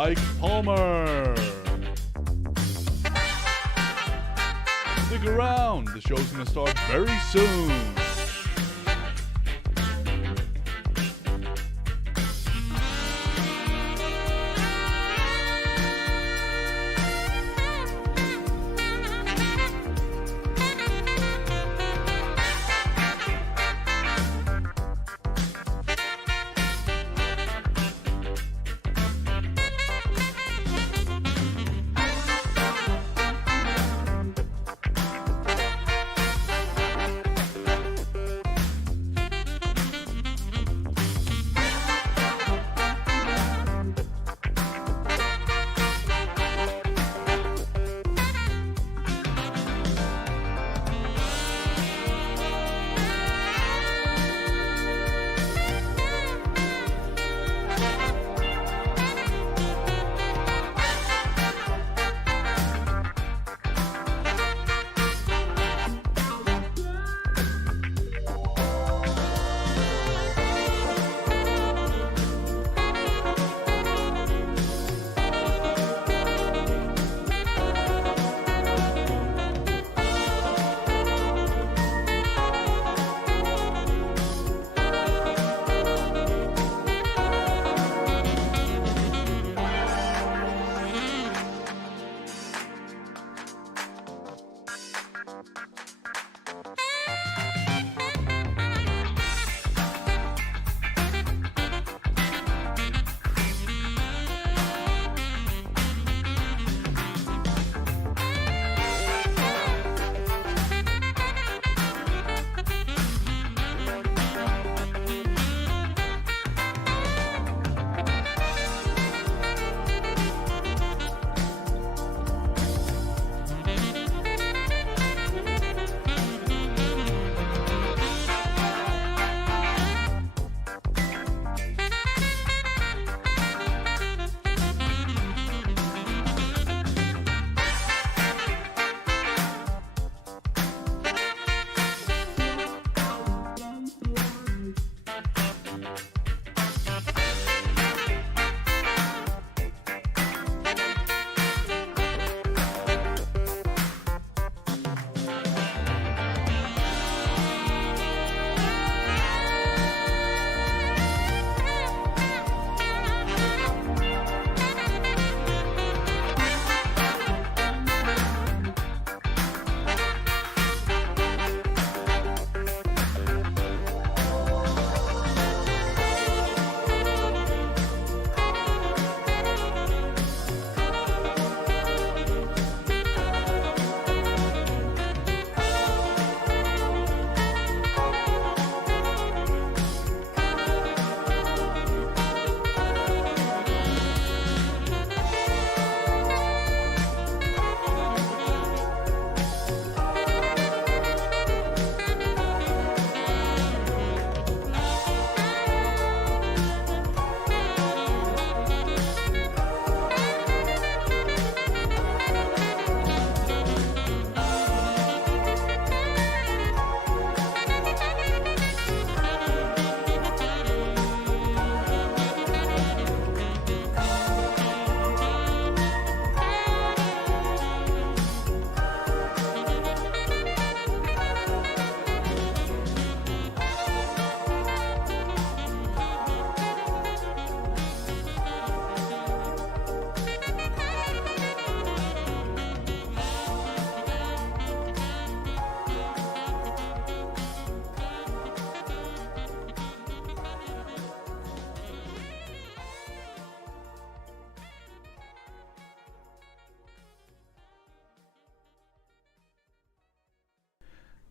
Ike Palmer. Stick around, the show's gonna start very soon.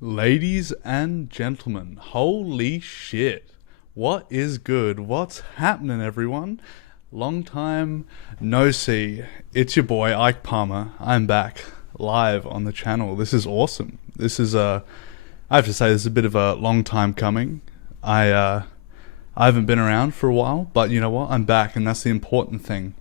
Ladies and gentlemen, holy shit. What is good? What's happening, everyone? Long time no see. It's your boy, Ike Palmer. I'm back live on the channel. This is awesome. This is I have to say, this is a bit of a long time coming. I haven't been around for a while, but you know what? I'm back, and that's the important thing.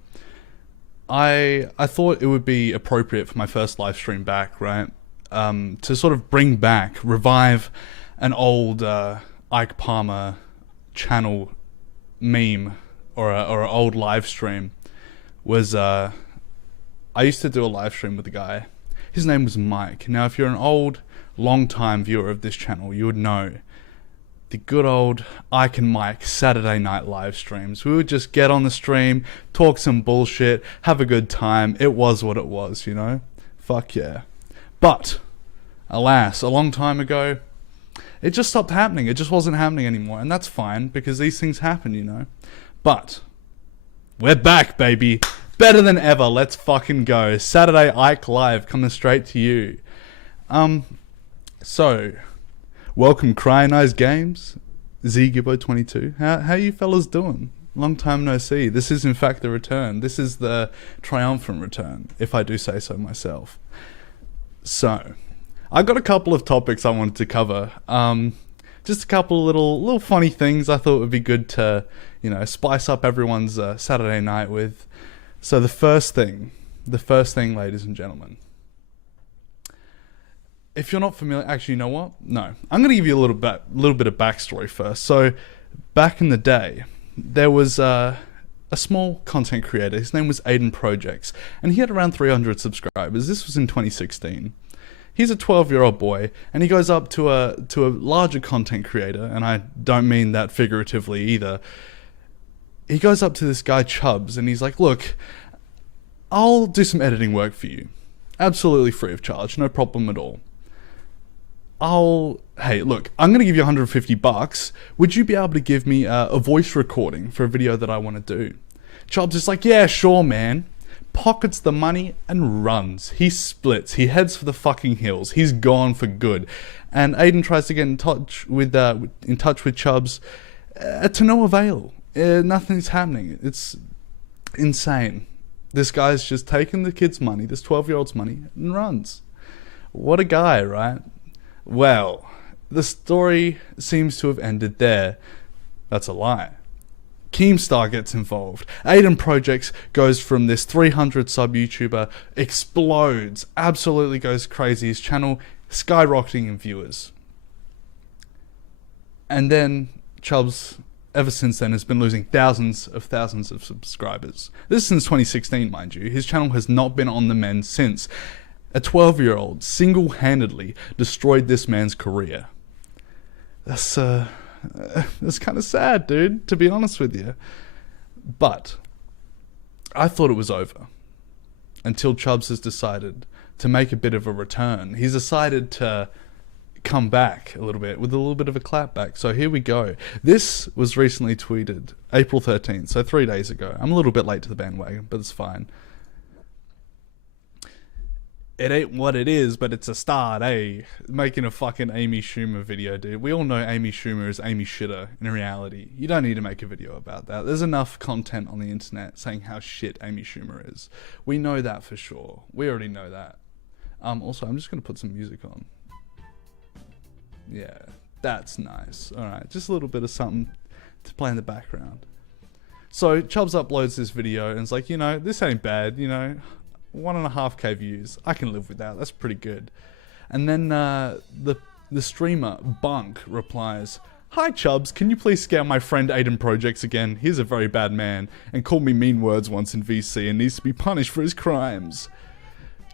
I thought it would be appropriate for my first live stream back, right? To sort of bring back, revive an old Ike Palmer channel meme or an old live stream was I used to do a live stream with a guy. His name was Mike. Now, if you're an old, long-time viewer of this channel, you would know the good old Ike and Mike Saturday night live streams. We would just get on the stream, talk some bullshit, have a good time. It was what it was, you know? Fuck yeah. But, alas, a long time ago, it just stopped happening. It just wasn't happening anymore. And that's fine, because these things happen, you know? But, we're back, baby. Better than ever. Let's fucking go. Saturday Ike Live coming straight to you. So, welcome Cryonized Games, ZGibbo22. How you fellas doing? Long time no see. This is in fact the return. This is the triumphant return, if I do say so myself. So, I got a couple of topics I wanted to cover. Just a couple of little funny things I thought would be good to, you know, spice up everyone's Saturday night with. So the first thing, ladies and gentlemen, if you're not familiar, actually, you know what? No, I'm going to give you a little bit of backstory first. So, back in the day, there was a small content creator. His name was Aiden Projects, and he had around 300 subscribers. This was in 2016. He's a 12-year-old boy, and he goes up to a larger content creator, and I don't mean that figuratively either. He goes up to this guy Chubbs, and he's like, "Look, I'll do some editing work for you, absolutely free of charge, no problem at all. Hey, look, I'm going to give you $150. Would you be able to give me a voice recording for a video that I want to do?" Chubbs is like, "Yeah, sure, man." Pockets the money and runs. He splits. He heads for the fucking hills. He's gone for good. And Aiden tries to get in touch with Chubbs, to no avail. Nothing's happening. It's insane. This guy's just taken the kid's money, this 12-year-old's money, and runs. What a guy, right? Well, the story seems to have ended there. That's a lie. Keemstar gets involved. Aiden Projects goes from this 300 sub YouTuber, explodes, absolutely goes crazy. His channel skyrocketing in viewers. And then Chubbs, ever since then, has been losing thousands of subscribers. This is since 2016, mind you. His channel has not been on the mend since. A 12-year-old single-handedly destroyed this man's career. That's kind of sad, dude, to be honest with you. But I thought it was over until Chubbs has decided to make a bit of a return. He's decided to come back a little bit with a little bit of a clapback. So here we go. This was recently tweeted April 13th, so 3 days ago. I'm a little bit late to the bandwagon, but it's fine. It ain't what it is, but it's a start, eh? Making a fucking Amy Schumer video, dude. We all know Amy Schumer is Amy Shitter in reality. You don't need to make a video about that. There's enough content on the internet saying how shit Amy Schumer is. We know that for sure. We already know that. Also, I'm just going to put some music on. Yeah, that's nice. Alright, just a little bit of something to play in the background. So, Chubbs uploads this video and it's like, you know, this ain't bad, you know. 1.5k views. I can live with that. That's pretty good. And then the streamer, Bunk, replies, "Hi Chubbs, can you please scare my friend Aiden Projects again? He's a very bad man and called me mean words once in VC and needs to be punished for his crimes."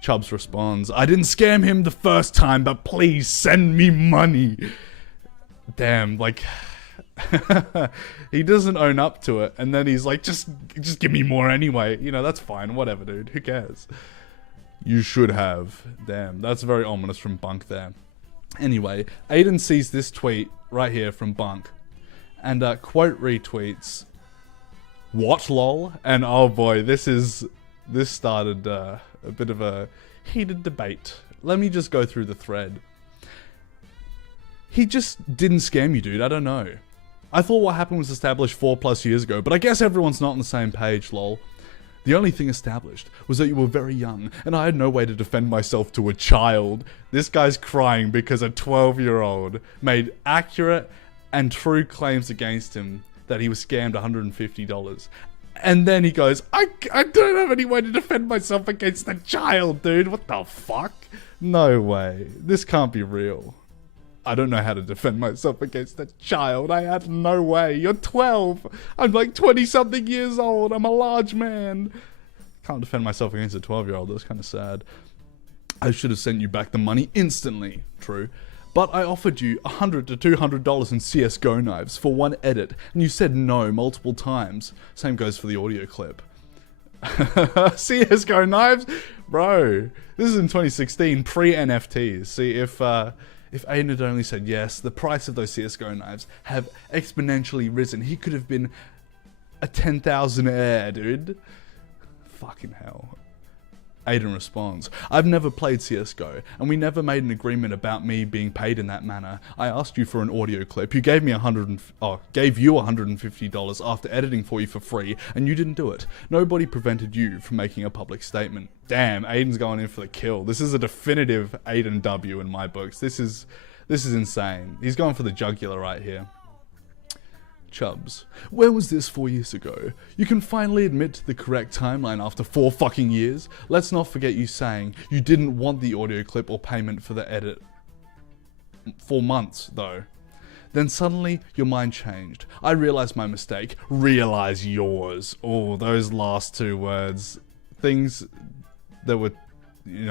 Chubbs responds, "I didn't scam him the first time, but please send me money." Damn, like... he doesn't own up to it, and then he's like, just give me more anyway. You know, that's fine, whatever, dude, who cares? You should have. Damn, that's very ominous from Bunk there. Anyway, Aiden sees this tweet right here from Bunk, and quote retweets, "What lol?" And oh boy, this started a bit of a heated debate. Let me just go through the thread. He just didn't scam you, dude. I don't know. I thought what happened was established 4+ years ago, but I guess everyone's not on the same page, lol. The only thing established was that you were very young, and I had no way to defend myself to a child. This guy's crying because a 12-year-old made accurate and true claims against him that he was scammed $150. And then he goes, I don't have any way to defend myself against a child, dude. What the fuck? No way. This can't be real. I don't know how to defend myself against a child. I had no way. You're 12. I'm like 20-something years old. I'm a large man. Can't defend myself against a 12-year-old. That's kind of sad. I should have sent you back the money instantly. True. But I offered you $100 to $200 in CSGO knives for one edit, and you said no multiple times. Same goes for the audio clip. CSGO knives? Bro, this is in 2016, pre-NFTs. See, if Aiden had only said yes, the price of those CSGO knives have exponentially risen. He could have been a 10,000 heir, dude. Fucking hell. Aiden responds, I've never played CSGO, and we never made an agreement about me being paid in that manner. I asked you for an audio clip. You gave me gave you $150 after editing for you for free, and you didn't do it. Nobody prevented you from making a public statement. Damn, Aiden's going in for the kill. This is a definitive Aiden W in my books. This is insane. He's going for the jugular right here. Chubbs, where was this 4 years ago? You can finally admit to the correct timeline after 4 fucking years. Let's not forget you saying you didn't want the audio clip or payment for the edit. 4 months, though. Then suddenly, your mind changed. I realized my mistake. Realize yours. Oh, those last 2 words. Things that were,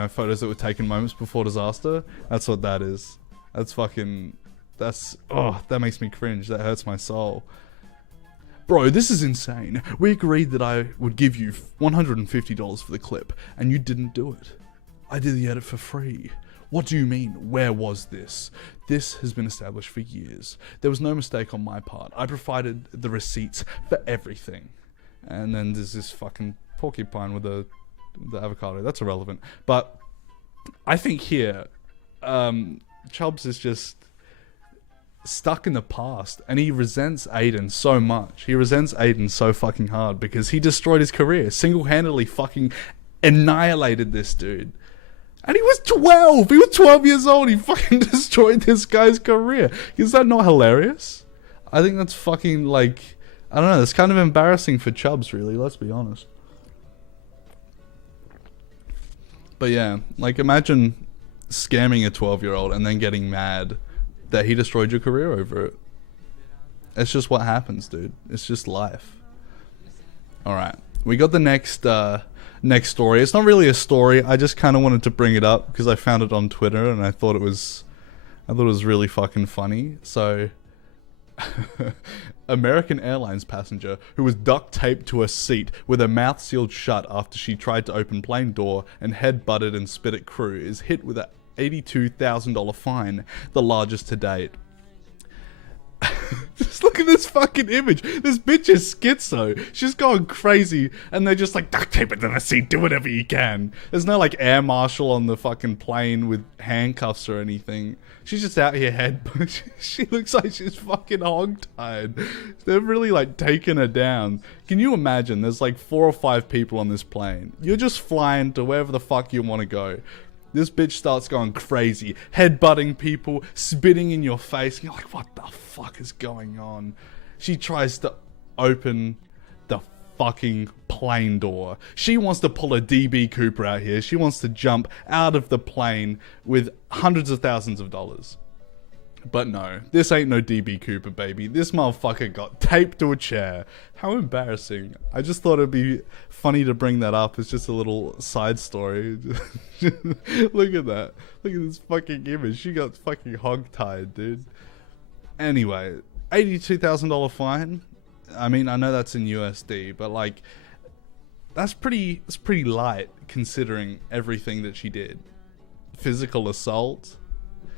photos that were taken moments before disaster. That's what that is. That's fucking... that makes me cringe. That hurts my soul. Bro, this is insane. We agreed that I would give you $150 for the clip, and you didn't do it. I did the edit for free. What do you mean? Where was this? This has been established for years. There was no mistake on my part. I provided the receipts for everything. And then there's this fucking porcupine with the avocado. That's irrelevant. But I think here, Chubbs is just stuck in the past, and he resents Aiden so much. He resents Aiden so fucking hard because he destroyed his career, single-handedly fucking annihilated this dude. And he was 12! He was 12 years old! He fucking destroyed this guy's career! Is that not hilarious? I think that's fucking, I don't know, that's kind of embarrassing for Chubbs, really, let's be honest. But yeah, imagine scamming a 12-year-old and then getting mad that he destroyed your career over it. It's just what happens, dude. It's just life. Alright, we got the next story. It's not really a story, I just kind of wanted to bring it up because I found it on Twitter and I thought it was really fucking funny. So, American Airlines passenger who was duct taped to a seat with her mouth sealed shut after she tried to open plane door and head butted and spit at crew is hit with a $82,000 fine, the largest to date. Just look at this fucking image. This bitch is schizo. She's going crazy, and they're just duct tape it to the seat, do whatever you can. There's no air marshal on the fucking plane with handcuffs or anything. She's just out here she looks like she's fucking hog-tied. They're really taking her down. Can you imagine? There's 4 or 5 people on this plane. You're just flying to wherever the fuck you want to go. This bitch starts going crazy, headbutting people, spitting in your face. And you're like, what the fuck is going on? She tries to open the fucking plane door. She wants to pull a DB Cooper out here. She wants to jump out of the plane with hundreds of thousands of dollars. But no, this ain't no DB Cooper, baby. This motherfucker got taped to a chair. How embarrassing. I just thought it'd be funny to bring that up. It's just a little side story. Look at that. Look at this fucking image. She got fucking hog-tied, dude. Anyway, $82,000 fine. I mean, I know that's in USD, but that's pretty light considering everything that she did. Physical assault.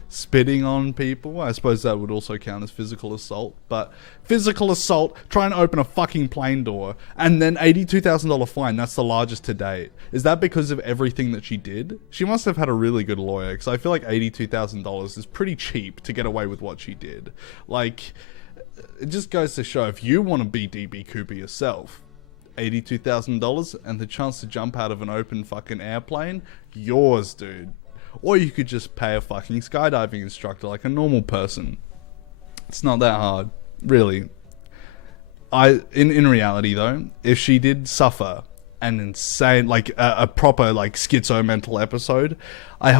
Spitting on people, I suppose that would also count as physical assault, but physical assault, trying to open a fucking plane door, and then $82,000 fine, that's the largest to date. Is that because of everything that she did? She must have had a really good lawyer, because I feel like $82,000 is pretty cheap to get away with what she did. It just goes to show, if you want to be DB Cooper yourself, $82,000 and the chance to jump out of an open fucking airplane, yours, dude. Or you could just pay a fucking skydiving instructor like a normal person. It's not that hard, really. In reality though, if she did suffer an insane, a proper schizo mental episode, I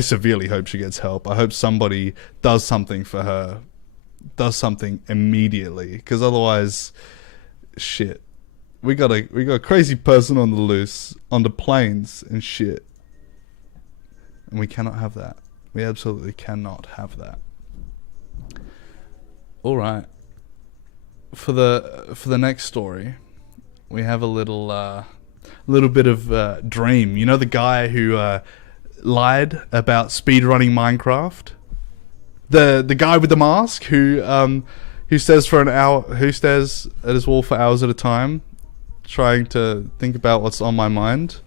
severely hope she gets help. I hope somebody does something for her, does something immediately, because otherwise, shit. We got a crazy person on the loose, on the planes and shit. And we cannot have that. We absolutely cannot have that. Alright. For the next story, we have a little bit of Dream. You know the guy who lied about speedrunning Minecraft? The guy with the mask who stares at his wall for hours at a time, trying to think about what's on my mind.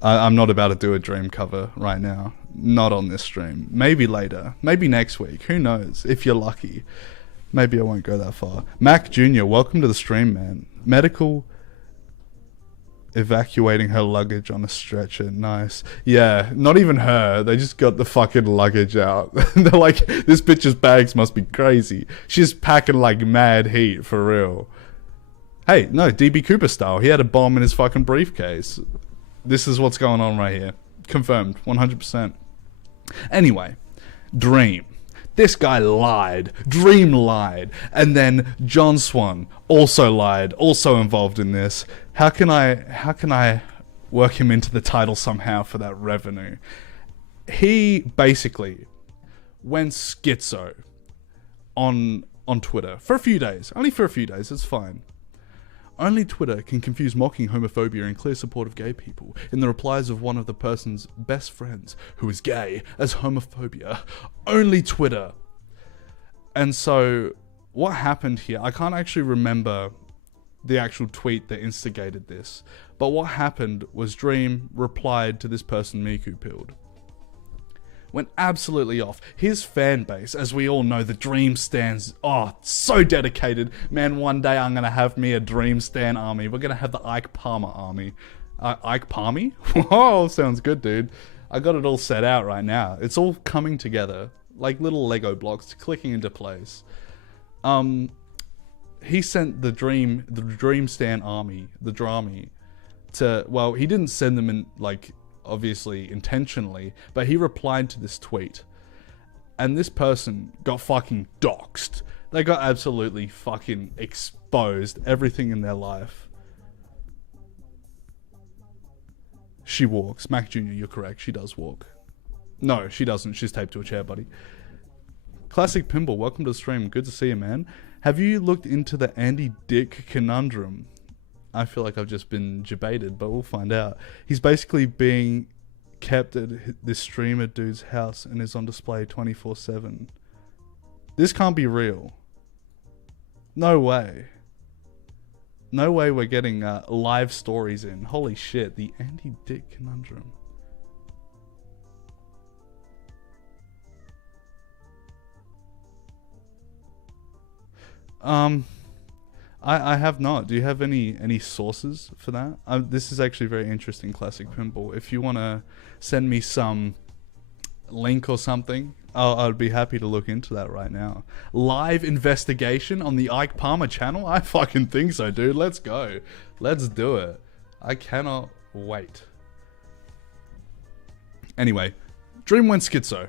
I'm not about to do a Dream cover right now. Not on this stream. Maybe later. Maybe next week. Who knows? If you're lucky. Maybe I won't go that far. Mac Jr., welcome to the stream, man. Medical evacuating her luggage on a stretcher. Nice. Yeah, not even her. They just got the fucking luggage out. They're like, this bitch's bags must be crazy. She's packing like mad heat, for real. Hey, no, DB Cooper style. He had a bomb in his fucking briefcase. This is what's going on right here. Confirmed, 100%. Anyway, Dream. This guy lied. Dream lied. And then John Swan also lied, also involved in this. How can I work him into the title somehow for that revenue? He basically went schizo on Twitter for a few days. Only for a few days, it's fine. Only Twitter can confuse mocking homophobia and clear support of gay people in the replies of one of the person's best friends who is gay as homophobia. Only Twitter. And so what happened here, I can't actually remember the actual tweet that instigated this, but what happened was Dream replied to this person Miku pilled. Went absolutely off. His fan base, as we all know, the Dream Stans, so dedicated. Man, one day I'm going to have me a Dream Stan army. We're going to have the Ike Palmer army. Ike Palmy? Whoa, sounds good, dude. I got it all set out right now. It's all coming together. Like little Lego blocks clicking into place. He sent the Dream Stan army, the Drammy, to, well, he didn't send them in, like, obviously intentionally, but he replied to this tweet, and this person got fucking doxed. They got absolutely fucking exposed, everything in their life. She walks. Mac Jr., you're correct, she does walk. No, she doesn't, she's taped to a chair, buddy. Classic Pinball, welcome to the stream, good to see you, man. Have you looked into the Andy Dick conundrum? I feel like I've just been debated, but we'll find out. He's basically being kept at this streamer dude's house and is on display 24/7. This can't be real. No way. No way we're getting live stories in. Holy shit, the Andy Dick conundrum. I have not. Do you have any sources for that? This is actually very interesting, Classic Pinball. If you want to send me some link or something, I'd be happy to look into that right now. Live investigation on the Ike Palmer channel? I fucking think so, dude. Let's go. Let's do it. I cannot wait. Anyway, Dream went schizo.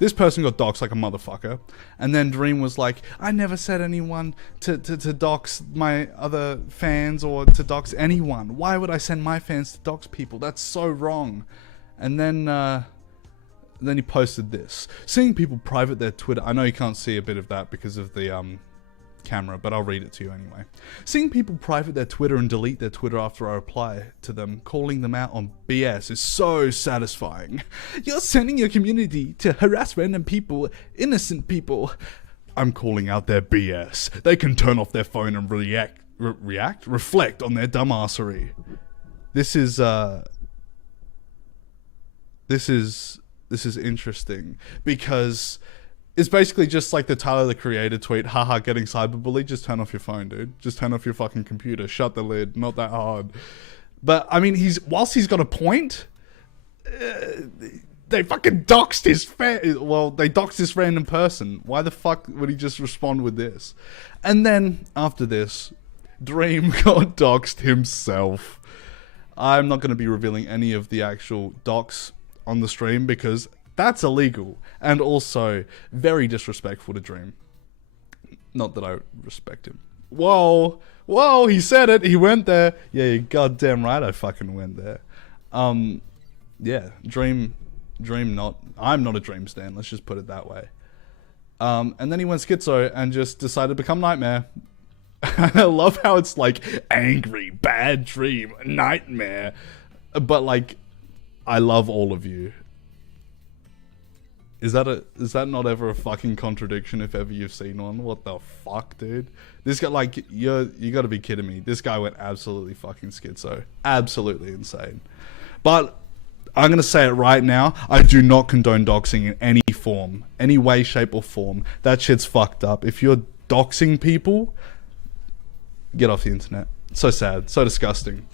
This person got doxxed like a motherfucker. And then Dream was like, I never said anyone to dox my other fans or to dox anyone. Why would I send my fans to dox people? That's so wrong. And then he posted this. Seeing people private their Twitter. I know you can't see a bit of that because of the camera, but I'll read it to you anyway. Seeing people private their Twitter and delete their Twitter after I reply to them, calling them out on BS is so satisfying. You're sending your community to harass random people, innocent people. I'm calling out their BS. They can turn off their phone and reflect on their dumbassery. This is interesting because it's basically just like the Tyler the Creator tweet, haha, getting cyberbullied. Just turn off your phone, dude. Just turn off your fucking computer. Shut the lid. Not that hard. But, I mean, whilst he's got a point, they fucking doxed they doxed this random person. Why the fuck would he just respond with this? And then, after this, Dream got doxed himself. I'm not going to be revealing any of the actual docs on the stream because that's illegal and also very disrespectful to Dream. Not that I respect him. Whoa, whoa, he said it. He went there. Yeah, you're goddamn right. I fucking went there. Yeah, dream not. I'm not a dream stan. Let's just put it that way. And then he went schizo and just decided to become Nightmare. I love how it's like angry, bad dream, nightmare. But like, I love all of you. Is that not ever a fucking contradiction if ever you've seen one? What the fuck, dude? This guy, like, you gotta be kidding me. This guy went absolutely fucking schizo. Absolutely insane. But I'm gonna say it right now, I do not condone doxing in any form. Any way, shape, or form. That shit's fucked up. If you're doxing people, get off the internet. So sad. So disgusting.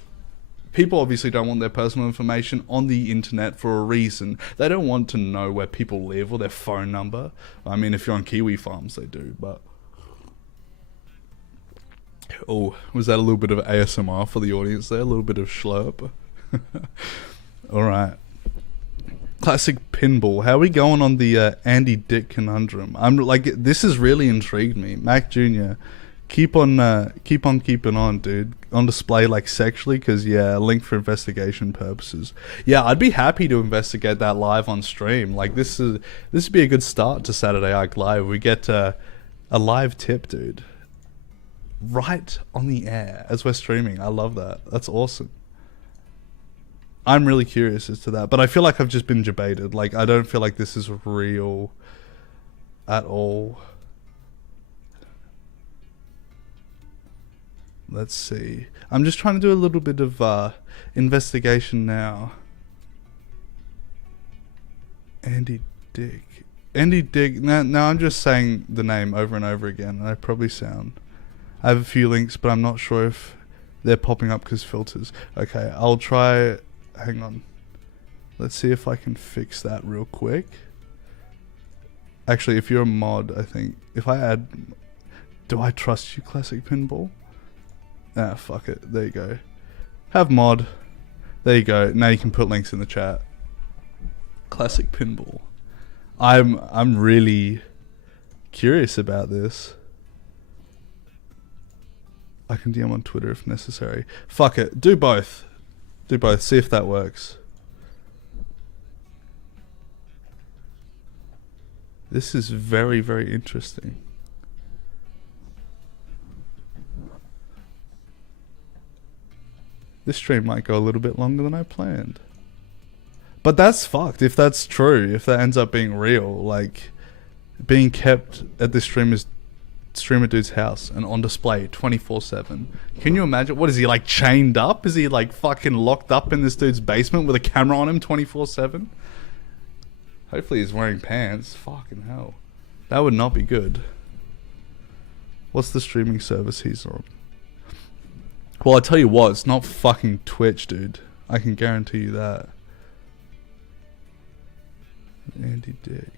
People obviously don't want their personal information on the internet for a reason. They don't want to know where people live or their phone number. I mean, if you're on Kiwi Farms, they do, but... Oh, was that a little bit of ASMR for the audience there? A little bit of slurp? Alright. Classic pinball. How are we going on the Andy Dick conundrum? I'm like, this has really intrigued me. Mac Jr., keep on keeping on, dude. On display, like, sexually, because, yeah, link for investigation purposes. Yeah, I'd be happy to investigate that live on stream. Like, this would be a good start to Saturday Arc Live. We get a live tip, dude. Right on the air as we're streaming. I love that. That's awesome. I'm really curious as to that. But I feel like I've just been debated. Like, I don't feel like this is real at all. Let's see. I'm just trying to do a little bit of investigation now. Andy Dick. Andy Dick. Now I'm just saying the name over and over again, and I probably sound... I have a few links, but I'm not sure if they're popping up because filters. Okay, I'll try... Hang on. Let's see if I can fix that real quick. Actually, if you're a mod, I think... If I add... Do I trust you, Classic Pinball? Ah, fuck it. There you go. Have mod. There you go. Now you can put links in the chat. Classic Pinball. I'm really curious about this. I can DM on Twitter if necessary. Fuck it. Do both. Do both. See if that works. This is very, very interesting. This stream might go a little bit longer than I planned. But that's fucked if that's true. If that ends up being real. Like, being kept at this streamer dude's house and on display 24/7. Can you imagine? What is he, like, chained up? Is he, like, fucking locked up in this dude's basement with a camera on him 24/7? Hopefully he's wearing pants. Fucking hell. That would not be good. What's the streaming service he's on? Well, I tell you what, it's not fucking Twitch, dude. I can guarantee you that. Andy Dick.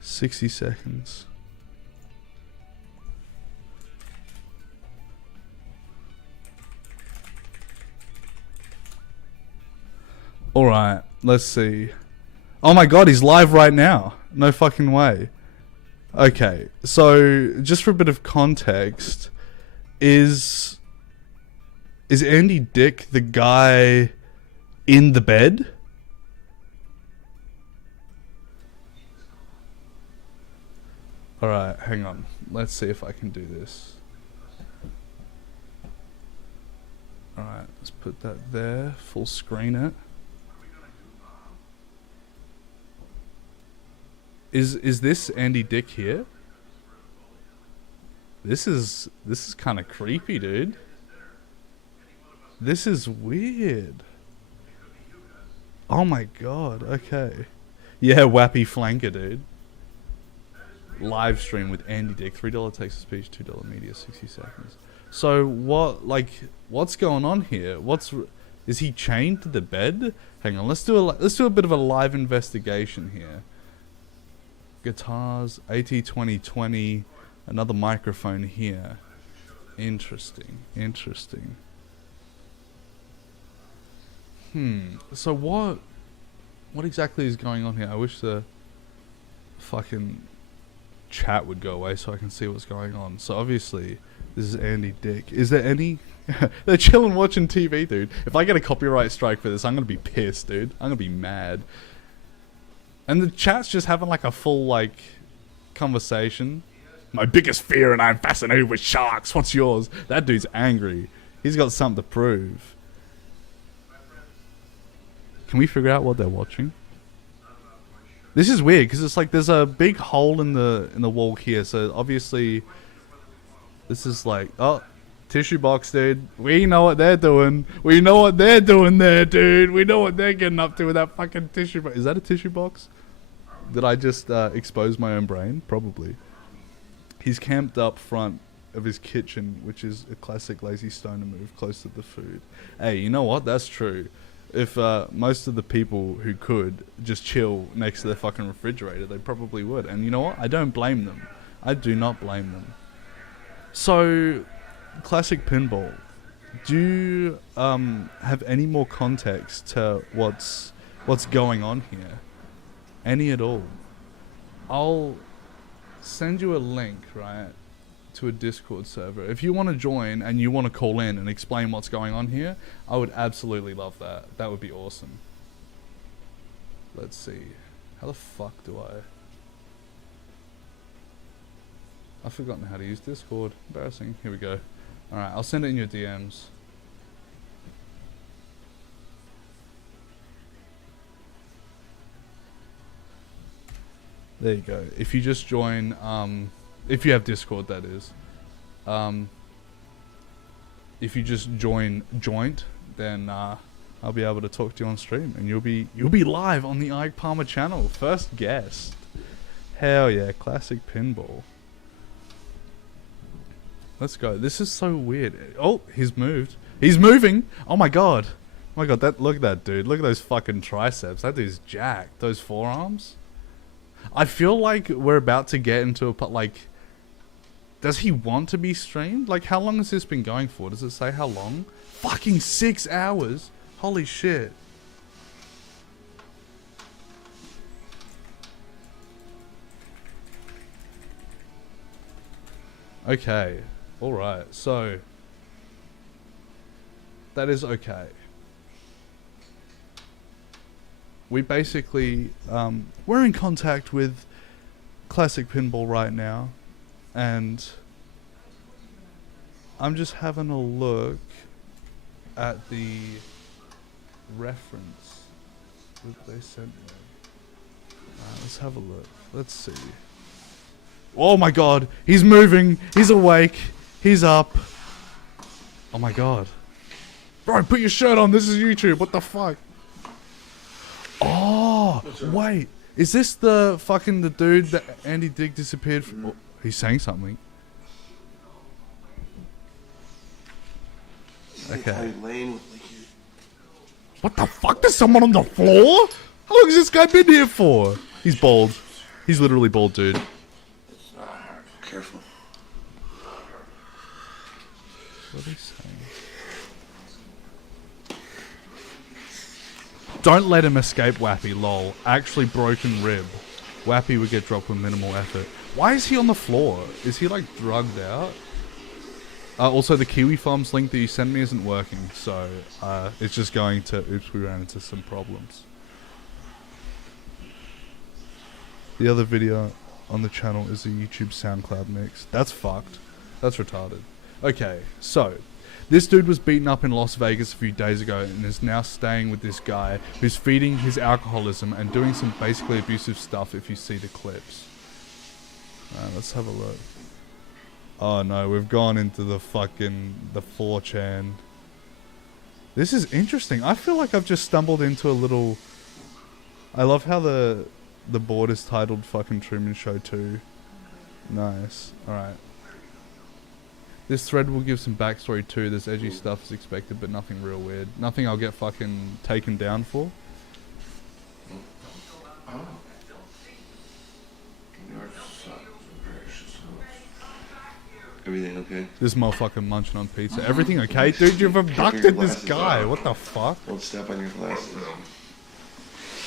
60 seconds. Alright, let's see. Oh my god, he's live right now. No fucking way. Okay, so just for a bit of context, is Andy Dick the guy in the bed? Alright, hang on. Let's see if I can do this. Alright, let's put that there. Full screen it. Is this Andy Dick here? This is kind of creepy, dude. This is weird. Oh my god, okay. Yeah, wappy flanker, dude. Live stream with Andy Dick. $3 text to speech, $2 media, 60 seconds. So what's going on here? Is he chained to the bed? Hang on, let's do a bit of a live investigation here. Guitars, AT2020, another microphone here. Interesting. So what exactly is going on here? I wish the fucking chat would go away so I can see what's going on. So obviously, this is Andy Dick. Is there any... They're chilling watching TV, dude. If I get a copyright strike for this, I'm gonna be pissed, dude. I'm gonna be mad. And the chat's just having like a full, like, conversation. My biggest fear, and I'm fascinated with sharks. What's yours? That dude's angry. He's got something to prove. Can we figure out what they're watching? This is weird because it's like there's a big hole in the wall here. So obviously, this is like, oh, tissue box, dude. We know what they're doing. We know what they're doing there, dude. We know what they're getting up to with that fucking tissue box. Is that a tissue box? Did I just expose my own brain? Probably. He's camped up front of his kitchen, which is a classic lazy stoner move, close to the food. Hey, you know what? That's true. If most of the people who could just chill next to their fucking refrigerator, they probably would. And you know what? I don't blame them. I do not blame them. So, classic pinball. Do you have any more context to what's going on here? Any at all? I'll send you a link, right, to a Discord server. If you want to join and you want to call in and explain what's going on here, I would absolutely love that. That would be awesome. Let's see. How the fuck do I've forgotten how to use Discord. Embarrassing. Here we go. Alright, I'll send it in your DMs. There you go. If you just join, if you have Discord, that is. If you just joint, then I'll be able to talk to you on stream, and you'll be live on the Ike Palmer channel, first guest. Hell yeah, classic pinball. Let's go. This is so weird. Oh, he's moved. He's moving. Oh my god. Oh my god. Look at that dude. Look at those fucking triceps. That dude's jacked. Those forearms. I feel like we're about to get into a like. Does he want to be streamed? Like, how long has this been going for? Does it say how long? Fucking 6 hours. Holy shit. Okay. Alright. So. That is okay. We basically, we're in contact with Classic Pinball right now, and I'm just having a look at the reference that they sent me. Let's have a look. Let's see. Oh my god, he's moving, he's awake, he's up. Oh my god. Bro, put your shirt on, this is YouTube, what the fuck? Oh, wait. Is this the dude that Andy Dick disappeared from? Oh, he's saying something. Okay. What the fuck? There's someone on the floor? How long has this guy been here for? He's bald. He's literally bald, dude. Careful. What are they saying? Don't let him escape, Wappy, lol. Actually broken rib. Wappy would get dropped with minimal effort. Why is he on the floor? Is he like drugged out? Also, the Kiwi Farms link that you sent me isn't working, so it's just going to... Oops, we ran into some problems. The other video on the channel is a YouTube SoundCloud mix. That's fucked. That's retarded. Okay, so... This dude was beaten up in Las Vegas a few days ago and is now staying with this guy who's feeding his alcoholism and doing some basically abusive stuff if you see the clips. Let's have a look. Oh no, we've gone into the 4chan. This is interesting. I feel like I've just stumbled into a little... I love how the board is titled fucking Truman Show 2. Nice. Alright. This thread will give some backstory too. There's edgy stuff as expected, but nothing real weird. Nothing I'll get fucking taken down for. Everything okay? This motherfucker munching on pizza. Everything okay? Dude, you've abducted this guy. What the fuck? Don't step on your glasses.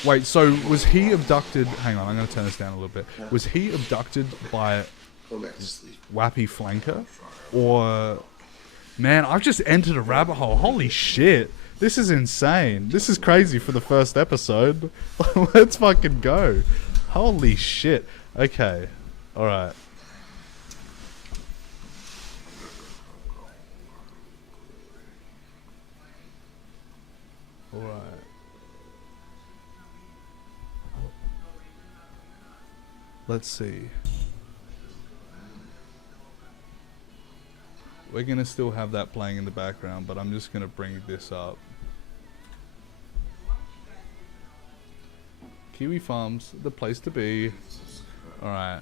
Wait, so was he abducted? Hang on, I'm going to turn this down a little bit. Was he abducted by Go back to sleep. Wappy Flanker? Or... Man, I've just entered a rabbit hole. Holy shit. This is insane. This is crazy for the first episode. Let's fucking go. Holy shit. Okay. Alright. Alright. Let's see. We're gonna still have that playing in the background, but I'm just gonna bring this up. Kiwi Farms, the place to be. Alright.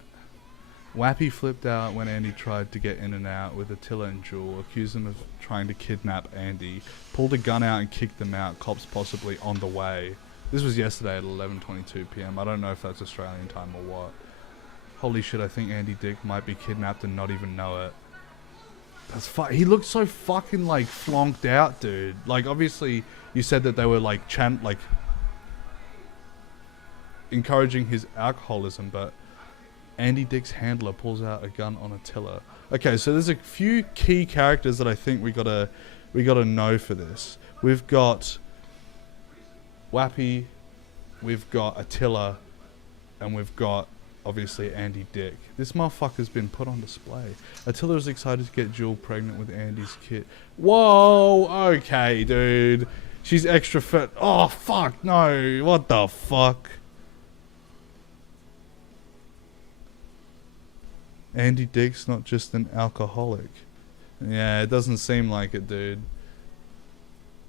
Wappy flipped out when Andy tried to get in and out with Attila and Jewel, accused them of trying to kidnap Andy, pulled a gun out and kicked them out, cops possibly on the way. This was yesterday at 11:22 PM. I don't know if that's Australian time or what. Holy shit, I think Andy Dick might be kidnapped and not even know it. That's he looked so fucking like flonked out, dude. Like obviously you said that they were like encouraging his alcoholism, but Andy Dick's handler pulls out a gun on Attila. Okay, so there's a few key characters that I think we gotta know for this. We've got Wappy, we've got Attila, and we've got obviously Andy Dick. This motherfucker's been put on display. Attila is excited to get Jewel pregnant with Andy's kid. Whoa, okay, dude. She's extra fit. Oh, fuck, no. What the fuck? Andy Dick's not just an alcoholic. Yeah, it doesn't seem like it, dude.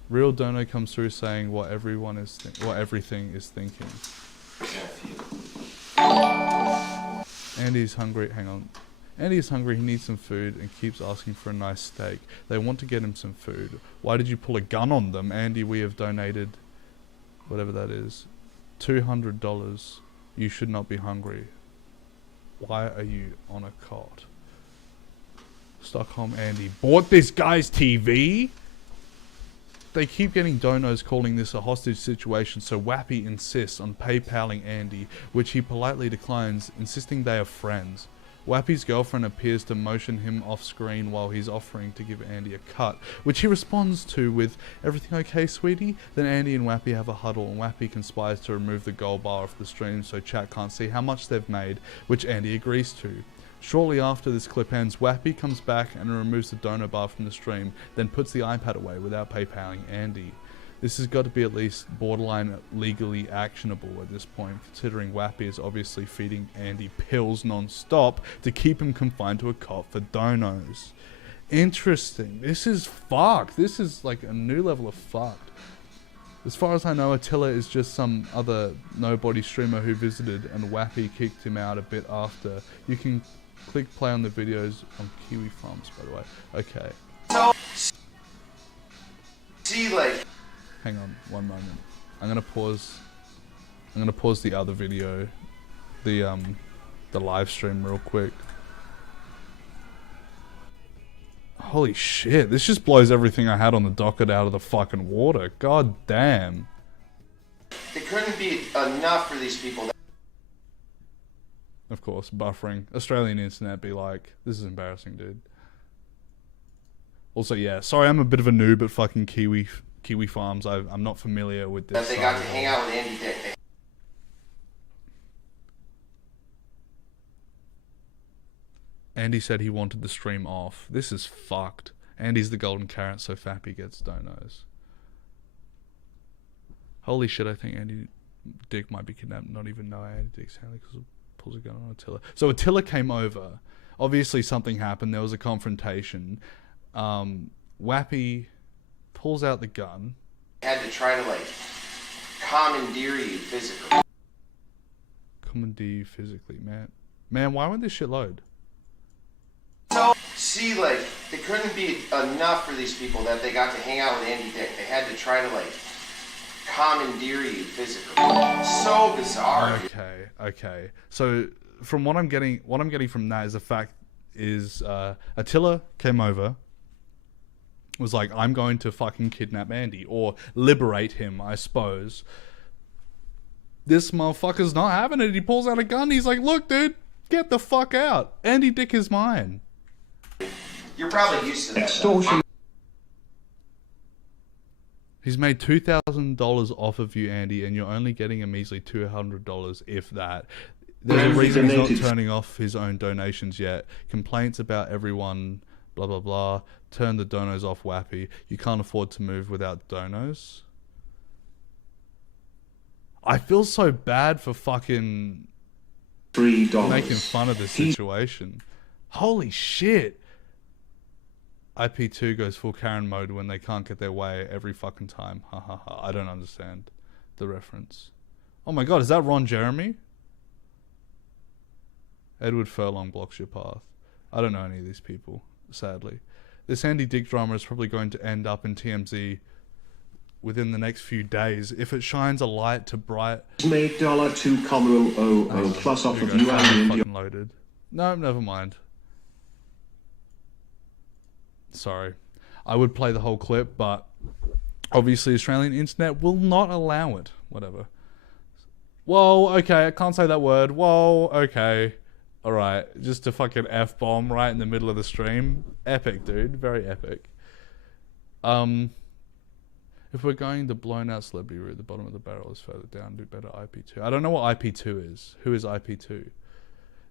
Real Dono comes through saying what everyone is, what everything is thinking. Andy's hungry. Hang on. Andy's hungry. He needs some food and keeps asking for a nice steak. They want to get him some food. Why did you pull a gun on them, Andy? We have donated, whatever that is, $200. You should not be hungry. Why are you on a cot? Stockholm Andy bought this guy's TV? They keep getting donos calling this a hostage situation, so Wappy insists on PayPaling Andy, which he politely declines, insisting they are friends. Wappy's girlfriend appears to motion him off screen while he's offering to give Andy a cut, which he responds to with, "Everything okay, sweetie?" Then Andy and Wappy have a huddle, and Wappy conspires to remove the gold bar off the stream so chat can't see how much they've made, which Andy agrees to. Shortly after this clip ends, Wappy comes back and removes the donor bar from the stream, then puts the iPad away without PayPaling Andy. This has got to be at least borderline legally actionable at this point, considering Wappy is obviously feeding Andy pills non-stop to keep him confined to a cot for donos. Interesting. This is fucked. This is like a new level of fucked. As far as I know, Attila is just some other nobody streamer who visited, and Wappy kicked him out a bit after. You can click play on the videos on Kiwi Farms, by the way. Okay. See, like. Hang on, one moment. I'm gonna pause the other video, the live stream real quick. Holy shit, this just blows everything I had on the docket out of the fucking water. God damn. It couldn't be enough for these people. Of course, buffering. Australian internet be like, this is embarrassing, dude. Also, yeah, sorry I'm a bit of a noob at fucking Kiwi Farms. I'm not familiar with this. That they got to hang out with Andy Dick. Andy said he wanted the stream off. This is fucked. Andy's the golden carrot, so Fappy gets donos. Holy shit, I think Andy Dick might be kidnapped. Not even know Andy Dick's handler because pulls a gun on Attila. So Attila came over. Obviously something happened. There was a confrontation. Wappy pulls out the gun. Had to try to like commandeer you physically. Commandeer you physically, man. Man, why won't this shit load? So, see, like, it couldn't be enough for these people that they got to hang out with Andy Dick. They had to try to like commandeer you physically. So bizarre. Okay. So from what I'm getting from that is the fact is Attila came over, was like, I'm going to fucking kidnap Andy or liberate him, I suppose. This motherfucker's not having it. He pulls out a gun. He's like, look, dude, get the fuck out. Andy Dick is mine. You're probably used to that. Extortion. He's made $2,000 off of you, Andy, and you're only getting a measly $200, if that. There's a reason he's not turning off his own donations yet. Complaints about everyone, blah, blah, blah. Turn the donos off, Wappy. You can't afford to move without donos. I feel so bad for fucking $3 making fun of this situation. Holy shit. IP2 goes full Karen mode when they can't get their way every fucking time. Ha ha ha. I don't understand the reference. Oh my god, is that Ron Jeremy? Edward Furlong blocks your path. I don't know any of these people, sadly. This Andy Dick drama is probably going to end up in TMZ within the next few days if it shines a light to bright... Made $2,000 plus off of you and fucking loaded. No, never mind. Sorry. I would play the whole clip, but obviously Australian internet will not allow it. Whatever. Whoa, okay, I can't say that word. Whoa, okay. Alright, just a fucking F-bomb right in the middle of the stream. Epic, dude. Very epic. If we're going the blown out celebrity route, the bottom of the barrel is further down. Do better IP2. I don't know what IP2 is. Who is IP2?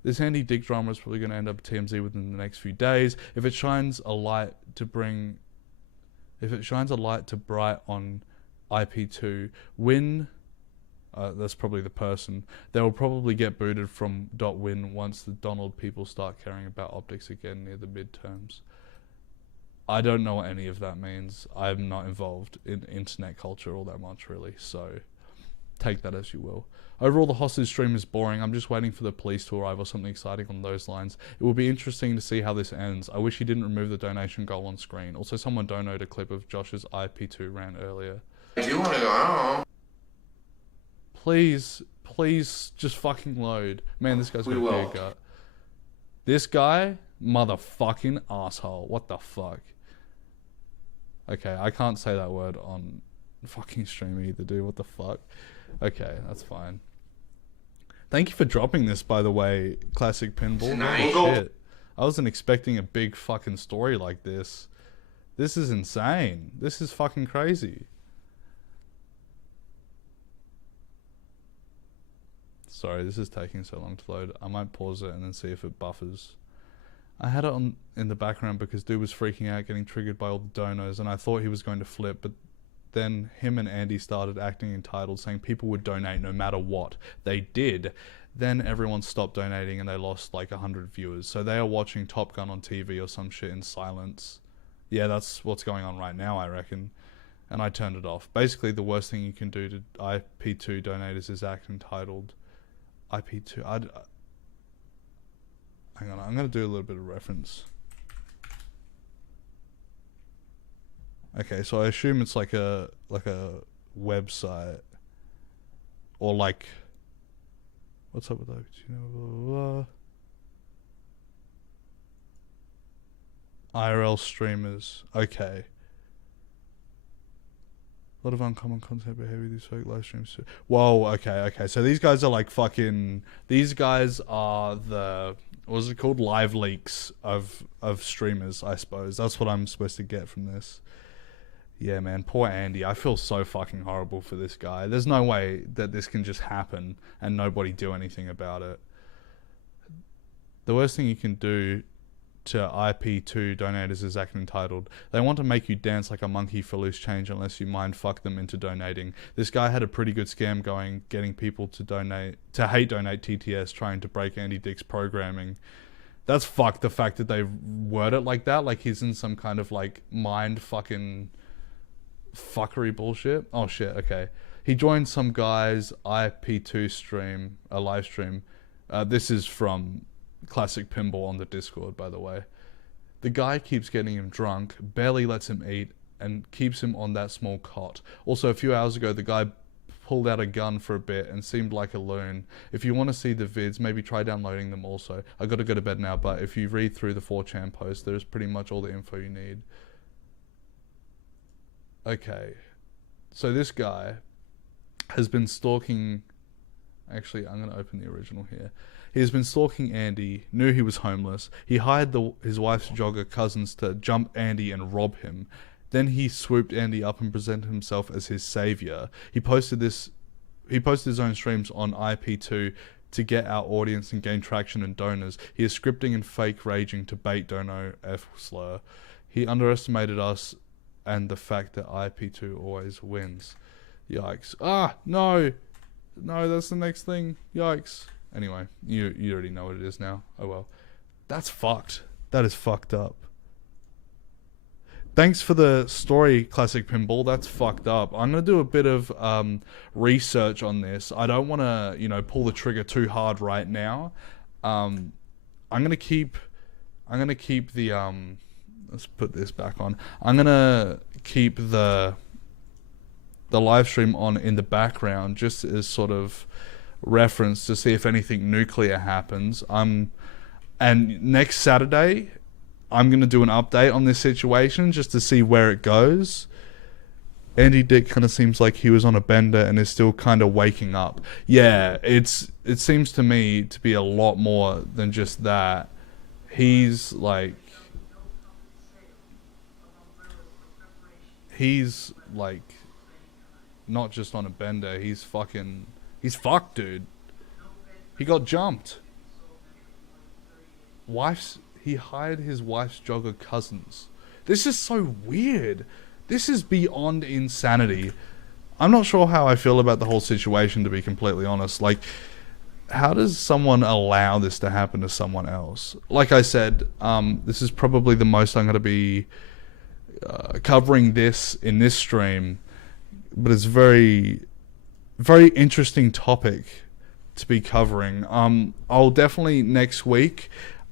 This Andy Dick drama is probably going to end up at TMZ within the next few days. If it shines a light to bright on IP2, that's probably the person. They will probably get booted from .win once the Donald people start caring about optics again near the midterms. I don't know what any of that means. I'm not involved in internet culture all that much, really, so take that as you will. Overall, the hostage stream is boring. I'm just waiting for the police to arrive or something exciting on those lines. It will be interesting to see how this ends. I wish he didn't remove the donation goal on screen. Also, someone donated a clip of Josh's IP2 rant earlier. I do want to go out. Please just fucking load. Man, this guy's got a big gut. This guy, motherfucking asshole. What the fuck? Okay, I can't say that word on fucking stream either, dude. What the fuck? Okay, that's fine. Thank you for dropping this, by the way, Classic Pinball. Holy shit. I wasn't expecting a big fucking story like this. This is insane. This is fucking crazy. Sorry, this is taking so long to load. I might pause it and then see if it buffers. I had it on in the background because dude was freaking out getting triggered by all the donos and I thought he was going to flip, but then him and Andy started acting entitled, saying people would donate no matter what. They did. Then everyone stopped donating and they lost like 100 viewers. So they are watching Top Gun on TV or some shit in silence. Yeah, that's what's going on right now, I reckon. And I turned it off. Basically, the worst thing you can do to IP2 donators is act entitled. IP2... Hang on, I'm going to do a little bit of reference. Okay, so I assume it's like a website or like what's up with that? You know, blah, blah, blah. IRL streamers. Okay. A lot of uncommon content behavior these fake live streams. Whoa, okay. So these guys are like fucking... These guys are the... What is it called? Live leaks of streamers, I suppose. That's what I'm supposed to get from this. Yeah, man. Poor Andy. I feel so fucking horrible for this guy. There's no way that this can just happen and nobody do anything about it. The worst thing you can do to IP2 donators is acting entitled. They want to make you dance like a monkey for loose change unless you mind fuck them into donating. This guy had a pretty good scam going, getting people to hate donate TTS, trying to break Andy Dick's programming. That's fucked, the fact that they word it like that, like he's in some kind of like mind fucking fuckery bullshit. Oh shit, okay. He joined some guy's IP2 stream, a live stream. This is from Classic Pinball on the Discord, by the way. The guy keeps getting him drunk, barely lets him eat, and keeps him on that small cot. Also, a few hours ago, the guy pulled out a gun for a bit and seemed like a loon. If you want to see the vids, maybe try downloading them also. I gotta go to bed now, but if you read through the 4chan post, there's pretty much all the info you need. Okay. So this guy has been stalking Actually, I'm going to open the original here. He has been stalking Andy, knew he was homeless. He hired his wife's jogger cousins to jump Andy and rob him. Then he swooped Andy up and presented himself as his savior. He posted his own streams on IP2 to get our audience and gain traction and donors. He is scripting and fake raging to bait Dono F slur. He underestimated us and the fact that IP2 always wins. Yikes. Ah, no. No, that's the next thing. Yikes. Anyway, you already know what it is now. Oh well. That's fucked. That is fucked up. Thanks for the story, Classic Pinball. That's fucked up. I'm going to do a bit of research on this. I don't want to, pull the trigger too hard right now. I'm going to keep the let's put this back on. I'm going to keep the live stream on in the background just as sort of reference to see if anything nuclear happens. And next Saturday I'm going to do an update on this situation just to see where it goes. Andy Dick kind of seems like he was on a bender and is still kind of waking up. Yeah, it seems to me to be a lot more than just that. He's like not just on a bender, he's fucked, dude. He got jumped. He hired his wife's jogger cousins. This is so weird. This is beyond insanity. I'm not sure how I feel about the whole situation, to be completely honest. Like, how does someone allow this to happen to someone else? Like I said, this is probably the most I'm going to be covering this in this stream, but it's very, very interesting topic to be covering. I'll definitely next week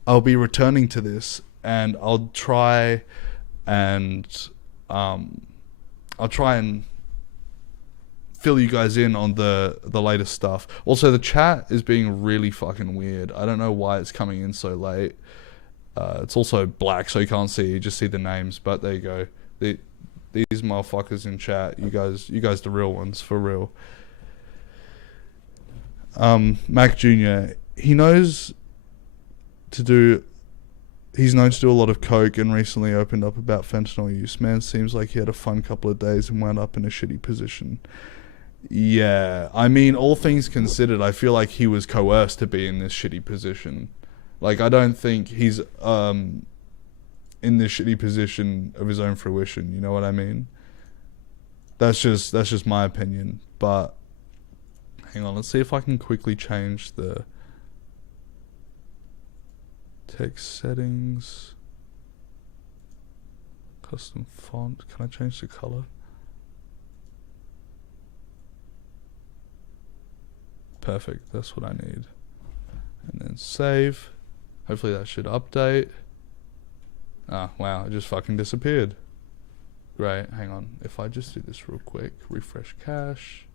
I'll be returning to this, and I'll try and fill you guys in on the latest stuff. Also, the chat is being really fucking weird. I don't know why it's coming in so late. It's also black, so you can't see. You just see the names. But there you go. These motherfuckers in chat. You guys, the real ones, for real. Mac Jr. He's known to do a lot of coke and recently opened up about fentanyl use. Man seems like he had a fun couple of days and wound up in a shitty position. Yeah, I mean, all things considered, I feel like he was coerced to be in this shitty position. Like, I don't think he's in this shitty position of his own fruition, you know what I mean? That's just my opinion. But hang on, let's see if I can quickly change the text settings, custom font. Can I change the color? Perfect, that's what I need. And then save. Hopefully that should update. Ah, wow, it just fucking disappeared. Great, hang on. If I just do this real quick, refresh cache.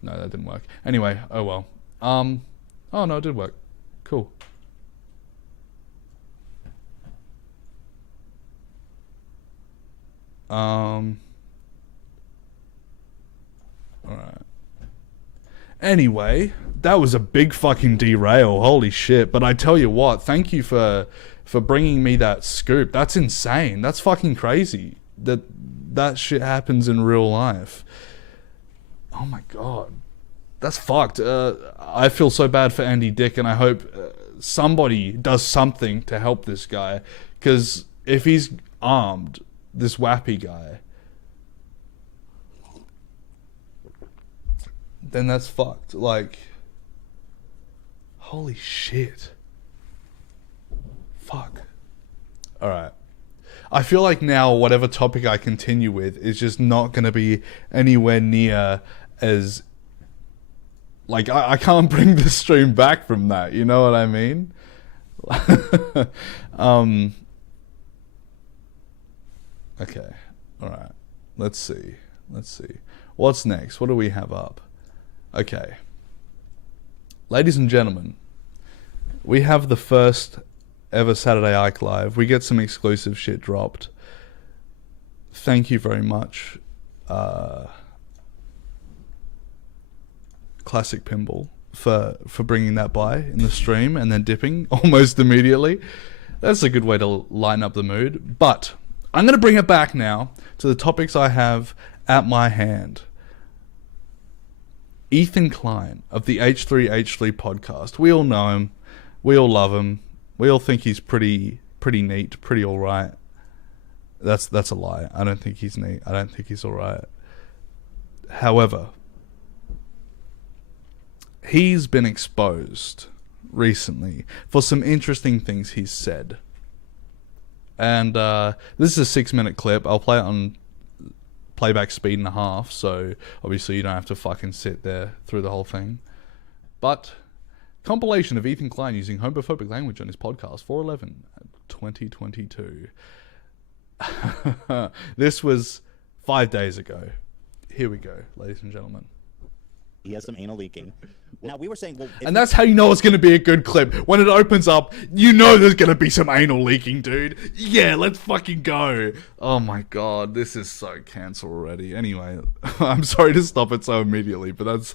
No, that didn't work. Anyway, oh well. Oh no, it did work. Cool. Alright. Anyway, that was a big fucking derail. Holy shit. But I tell you what, thank you for bringing me that scoop. That's insane. That's fucking crazy. That shit happens in real life. Oh my god. That's fucked. I feel so bad for Andy Dick, and I hope somebody does something to help this guy. Because if he's armed, this wappy guy, then that's fucked. Like, holy shit. Fuck. Alright. I feel like now whatever topic I continue with is just not going to be anywhere near as... Like, I can't bring the stream back from that, you know what I mean? Okay. Alright. Let's see. What's next? What do we have up? Okay. Ladies and gentlemen, we have the first ever Saturday Ike Live. We get some exclusive shit dropped. Thank you very much. classic Pinball, for bringing that by in the stream and then dipping almost immediately. That's a good way to lighten up the mood. But I'm going to bring it back now to the topics I have at my hand. Ethan Klein of the H3H3 podcast. We all know him. We all love him. We all think he's pretty neat, pretty all right. That's a lie. I don't think he's neat. I don't think he's all right. However, he's been exposed recently for some interesting things he's said. And this is a 6-minute clip. I'll play it on playback speed and a half, so obviously you don't have to fucking sit there through the whole thing. But compilation of Ethan Klein using homophobic language on his podcast 4/11/2022. This was 5 days ago. Here we go, ladies and gentlemen. He has some anal leaking. Now, we were saying... well, and that's how you know it's going to be a good clip. When it opens up, you know there's going to be some anal leaking, dude. Yeah, let's fucking go. Oh my god, this is so cancel already. Anyway, I'm sorry to stop it so immediately, but that's...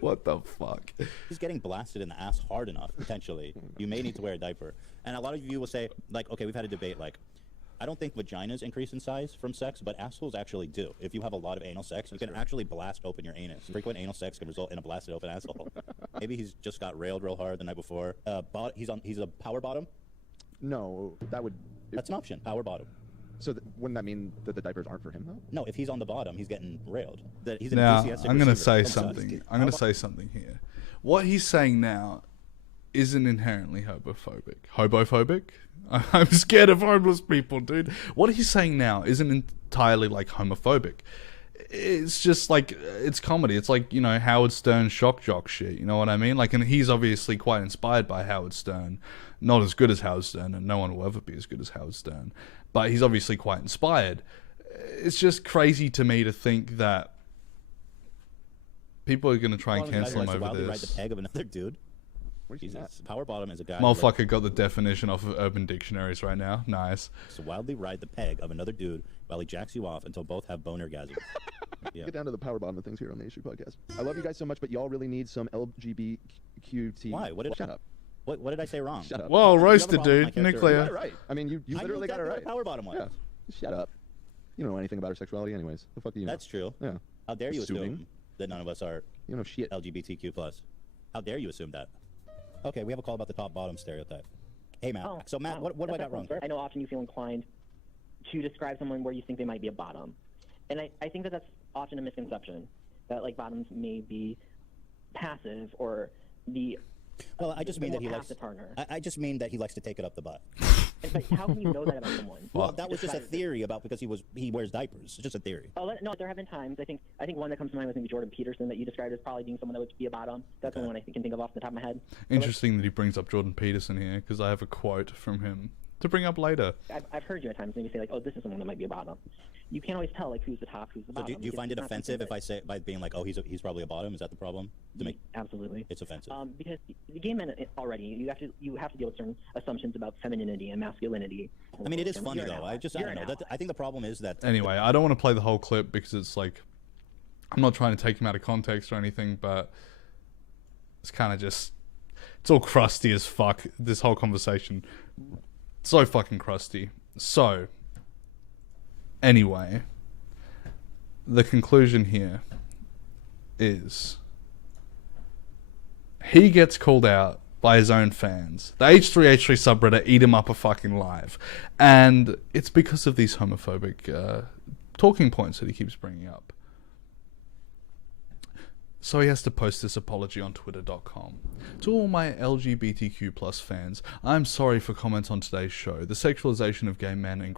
what the fuck? He's getting blasted in the ass hard enough, potentially. You may need to wear a diaper. And a lot of you will say, like, okay, we've had a debate, like, I don't think vaginas increase in size from sex, but assholes actually do. If you have a lot of anal sex, you can actually blast open your anus. Frequent anal sex can result in a blasted open asshole. Maybe he's just got railed real hard the night before. He's a power bottom? No, that would... That's an option, power bottom. So wouldn't that mean that the diapers aren't for him, though? No, if he's on the bottom, he's getting railed. He's now, enthusiastic I'm going to receiver. say something. I'm going to say something here. What he's saying now isn't inherently homophobic. Hobophobic? I'm scared of homeless people, dude. What he's saying now isn't entirely like homophobic. It's just like, it's comedy. It's like, you know, Howard Stern shock jock shit. You know what I mean? Like, and he's obviously quite inspired by Howard Stern. Not as good as Howard Stern, and no one will ever be as good as Howard Stern. But he's obviously quite inspired. It's just crazy to me to think that people are going to try and cancel him over this. Ride the peg of another dude. Jesus. Power bottom is a guy. Motherfucker got the definition off of Urban Dictionaries right now. Nice. So wildly ride the peg of another dude while he jacks you off until both have boner orgasms. Yeah. Get down to the power bottom of things here on the Issue Podcast. I love you guys so much, but y'all really need some LGBTQT. Why? Shut up. What did I say wrong? Shut up. Well, You have a roasted, problem with my dude. character. Nuclear. You got it right. I mean, you literally got it right. Power bottom one. Yeah. Shut up. You don't know anything about our sexuality anyways. The fuck do you know? That's true. Yeah. How dare you Assuming. assume that none of us are You know shit. LGBTQ+. How dare you assume that? Okay, we have a call about the top-bottom stereotype. Hey, Matt. So, Matt, what have I got wrong? I know often you feel inclined to describe someone where you think they might be a bottom. And I think that that's often a misconception, that, like, bottoms may be passive or the... Well, I just mean that he likes... passive partner. I just mean that he likes to take it up the butt. It's like, how can you know that about someone? Well, that was just a theory about because he wears diapers. It's just a theory. Oh, no, there have been times. I think one that comes to mind was maybe Jordan Peterson that you described as probably being someone that would be a bottom. That's the one I can think of off the top of my head. Interesting that he brings up Jordan Peterson here, because I have a quote from him to bring up later. I've heard you at times maybe say, like, oh, this is someone that might be a bottom. You can't always tell, like, who's the top, who's the So bottom. do you find it It's not offensive something if I say, by being like, oh, he's probably a bottom? Is that the problem? To make Absolutely. It's offensive. Because the gay men already, you have to deal with certain assumptions about femininity and masculinity. I mean, it is funny, You're an though. ally. I don't You're an know. ally. I think the problem is that... Anyway, I don't want to play the whole clip because it's like, I'm not trying to take him out of context or anything, but it's kind of just, it's all crusty as fuck, this whole conversation. So fucking crusty. So, anyway, the conclusion here is he gets called out by his own fans. The H3H3 subreddit eat him up a fucking live. And it's because of these homophobic talking points that he keeps bringing up. So he has to post this apology on twitter.com. To all my LGBTQ plus fans, I'm sorry for comments on today's show. The sexualization of gay men and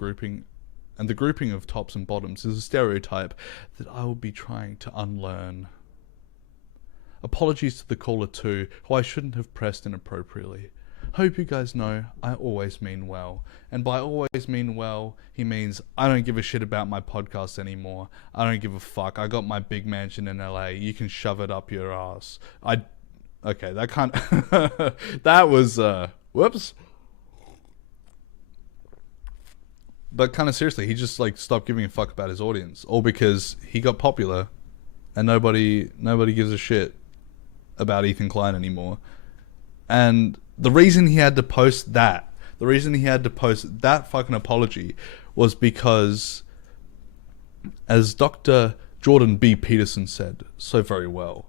the grouping of tops and bottoms is a stereotype that I will be trying to unlearn. Apologies to the caller too, who I shouldn't have pressed inappropriately. Hope you guys know I always mean well. And by always mean well, he means I don't give a shit about my podcast anymore. I don't give a fuck. I got my big mansion in LA. You can shove it up your ass. Okay, that can't... that was, whoops. But kind of seriously, he just, like, stopped giving a fuck about his audience. All because he got popular. and nobody gives a shit about Ethan Klein anymore. And the reason he had to post that fucking apology was because, as Dr. Jordan B. Peterson said so very well,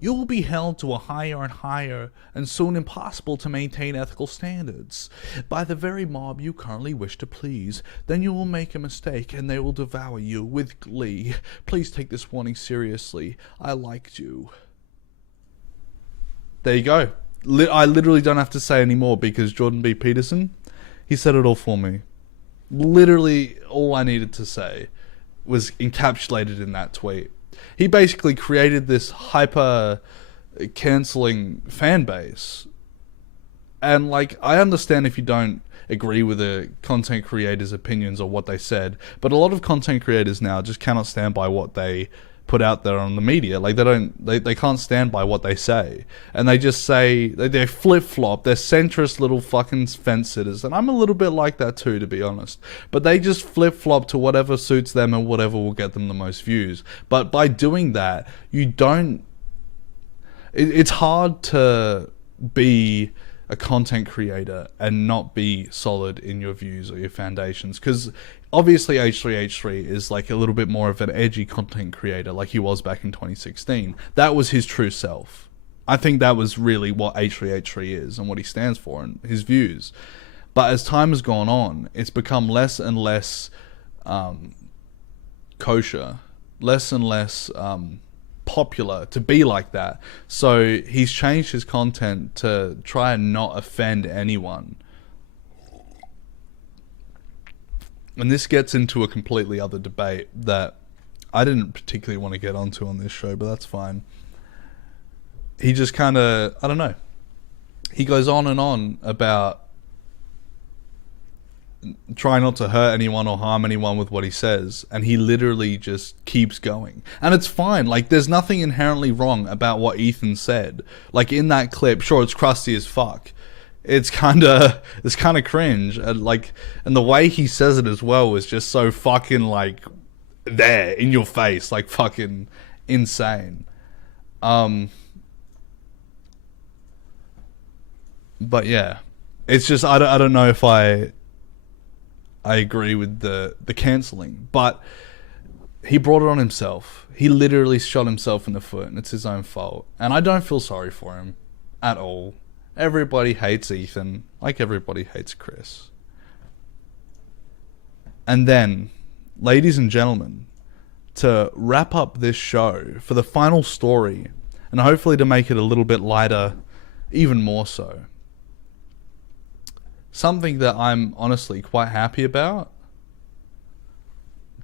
you will be held to a higher and higher and soon impossible to maintain ethical standards by the very mob you currently wish to please. Then you will make a mistake and they will devour you with glee. Please take this warning seriously. I liked you. There you go. I literally don't have to say any more because Jordan B. Peterson, he said it all for me. Literally all I needed to say was encapsulated in that tweet. He basically created this hyper cancelling fan base. And like, I understand if you don't agree with a content creator's opinions or what they said, but a lot of content creators now just cannot stand by what they put out there on the media. Like, they can't stand by what they say, and they just say they flip-flop. They're centrist little fucking fence sitters, and I'm a little bit like that too, to be honest, but they just flip-flop to whatever suits them and whatever will get them the most views. But by doing that, you don't, it's hard to be a content creator and not be solid in your views or your foundations, because obviously H3H3 is like a little bit more of an edgy content creator like he was back in 2016. That was his true self. I think that was really what H3H3 is and what he stands for and his views. But as time has gone on, it's become less and less kosher, less and less popular to be like that. So he's changed his content to try and not offend anyone. And this gets into a completely other debate that I didn't particularly want to get onto on this show, but that's fine. He just kind of, I don't know. He goes on and on about trying not to hurt anyone or harm anyone with what he says, and he literally just keeps going. And it's fine. Like, there's nothing inherently wrong about what Ethan said. Like, in that clip, sure, it's crusty as fuck. It's kind of cringe, and the way he says it as well is just so fucking like there in your face, like fucking insane. But yeah, it's just I don't know if I agree with the cancelling, but he brought it on himself. He literally shot himself in the foot, and it's his own fault. And I don't feel sorry for him at all. Everybody hates Ethan, like everybody hates Chris. And then, ladies and gentlemen, to wrap up this show, for the final story, and hopefully to make it a little bit lighter, even more so, something that I'm honestly quite happy about,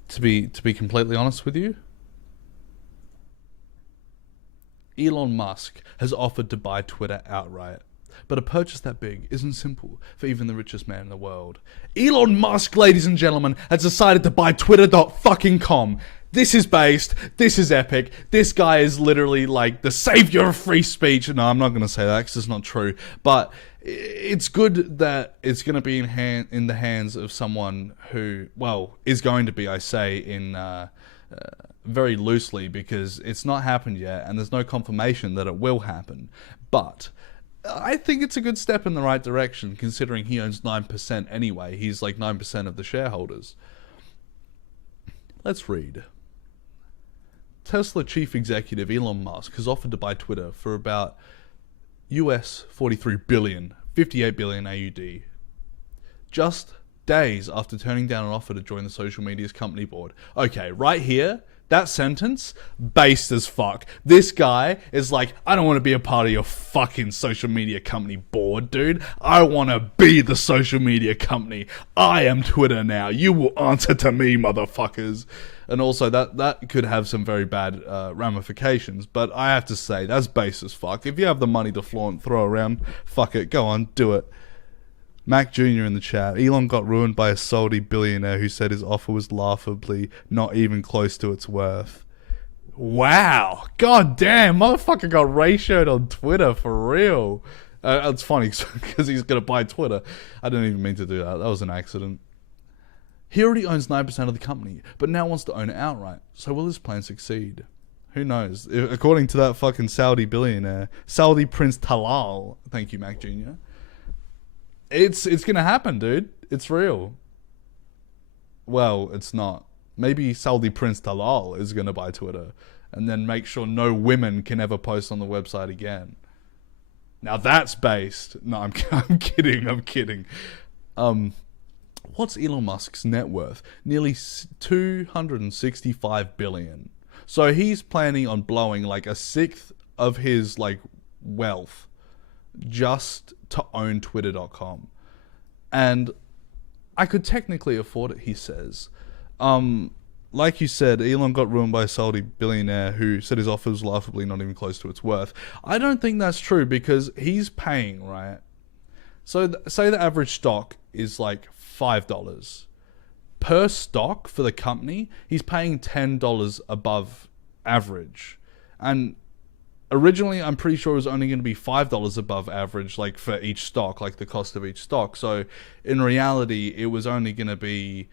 to be completely honest with you, Elon Musk has offered to buy Twitter outright. But a purchase that big isn't simple for even the richest man in the world. Elon Musk, ladies and gentlemen, has decided to buy Twitter.com. This is based. This is epic. This guy is literally like the savior of free speech. No, I'm not going to say that because it's not true. But it's good that it's going to be in the hands of someone who, well, is going to be, I say, in very loosely, because it's not happened yet and there's no confirmation that it will happen. But I think it's a good step in the right direction, considering he owns 9% anyway. He's like 9% of the shareholders. Let's read. Tesla chief executive Elon Musk has offered to buy Twitter for about US 43 billion, 58 billion AUD, just days after turning down an offer to join the social media's company board. Okay, right here, that sentence, based as fuck. This guy is like, I don't want to be a part of your fucking social media company board, dude. I want to be the social media company. I am Twitter now. You will answer to me, motherfuckers. And also, that could have some very bad ramifications. But I have to say, that's base as fuck. If you have the money to flaunt, throw around, fuck it, go on, do it. Mac Jr. in the chat. Elon got ruined by a salty billionaire who said his offer was laughably not even close to its worth. Wow. God damn. Motherfucker got ratioed on Twitter for real. It's funny because he's going to buy Twitter. I didn't even mean to do that. That was an accident. He already owns 9% of the company, but now wants to own it outright. So will his plan succeed? Who knows? According to that fucking Saudi billionaire, Saudi Prince Talal, thank you, Mac Jr., it's gonna happen, dude. It's real. Well, it's not. Maybe Saudi Prince Talal is gonna buy Twitter and then make sure no women can ever post on the website again. Now that's based. No, I'm kidding. What's Elon Musk's net worth? Nearly 265 billion. So he's planning on blowing like a sixth of his like wealth just to own Twitter.com. And I could technically afford it, he says. Like you said, Elon got ruined by a Saudi billionaire who said his offer was laughably not even close to its worth. I don't think that's true because he's paying, right? So say the average stock is like $5. Per stock for the company, he's paying $10 above average. And originally, I'm pretty sure it was only going to be $5 above average, like for each stock, like the cost of each stock. So in reality, it was only going to be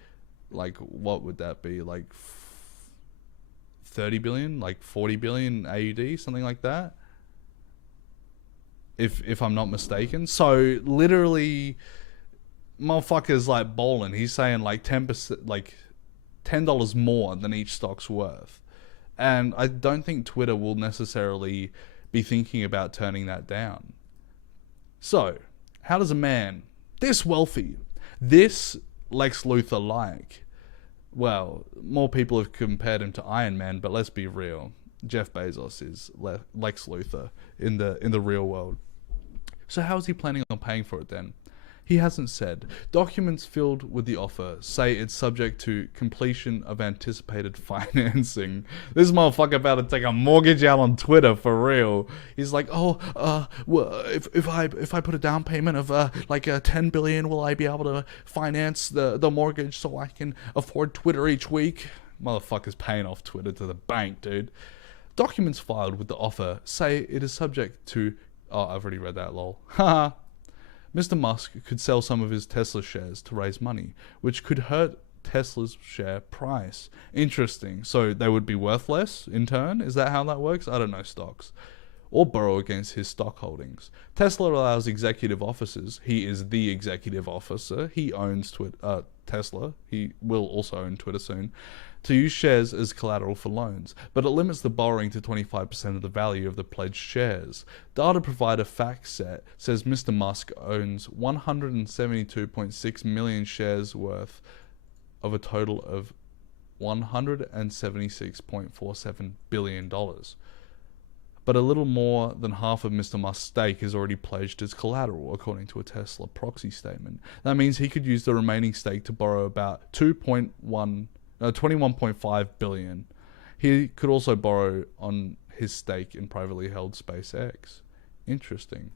like, what would that be? Like 30 billion, like 40 billion AUD, something like that. If I'm not mistaken. So literally, motherfucker's like bowling. He's saying like 10%, like $10 more than each stock's worth. And I don't think Twitter will necessarily be thinking about turning that down. So, how does a man this wealthy, this Lex Luthor-like, well, more people have compared him to Iron Man, but let's be real. Jeff Bezos is Lex Luthor in the real world. So how is he planning on paying for it then? He hasn't said. Documents filled with the offer say it's subject to completion of anticipated financing. This motherfucker about to take a mortgage out on Twitter for real. He's like, well, if I put a down payment of like 10 billion, will I be able to finance the mortgage so I can afford Twitter each week? Motherfucker's paying off Twitter to the bank, dude. Documents filed with the offer say it is subject to. Oh, I've already read that, lol. Haha. Mr. Musk could sell some of his Tesla shares to raise money, which could hurt Tesla's share price. Interesting. So they would be worth less in turn? Is that how that works? I don't know stocks. Or borrow against his stock holdings. Tesla allows executive officers. He is the executive officer. He owns Tesla. He will also own Twitter soon. To use shares as collateral for loans, but it limits the borrowing to 25% of the value of the pledged shares. Data provider FactSet says Mr. Musk owns 172.6 million shares worth of a total of $176.47 billion. But a little more than half of Mr. Musk's stake is already pledged as collateral, according to a Tesla proxy statement. That means he could use the remaining stake to borrow about 21.5 billion. He could also borrow on his stake in privately held SpaceX. Interesting.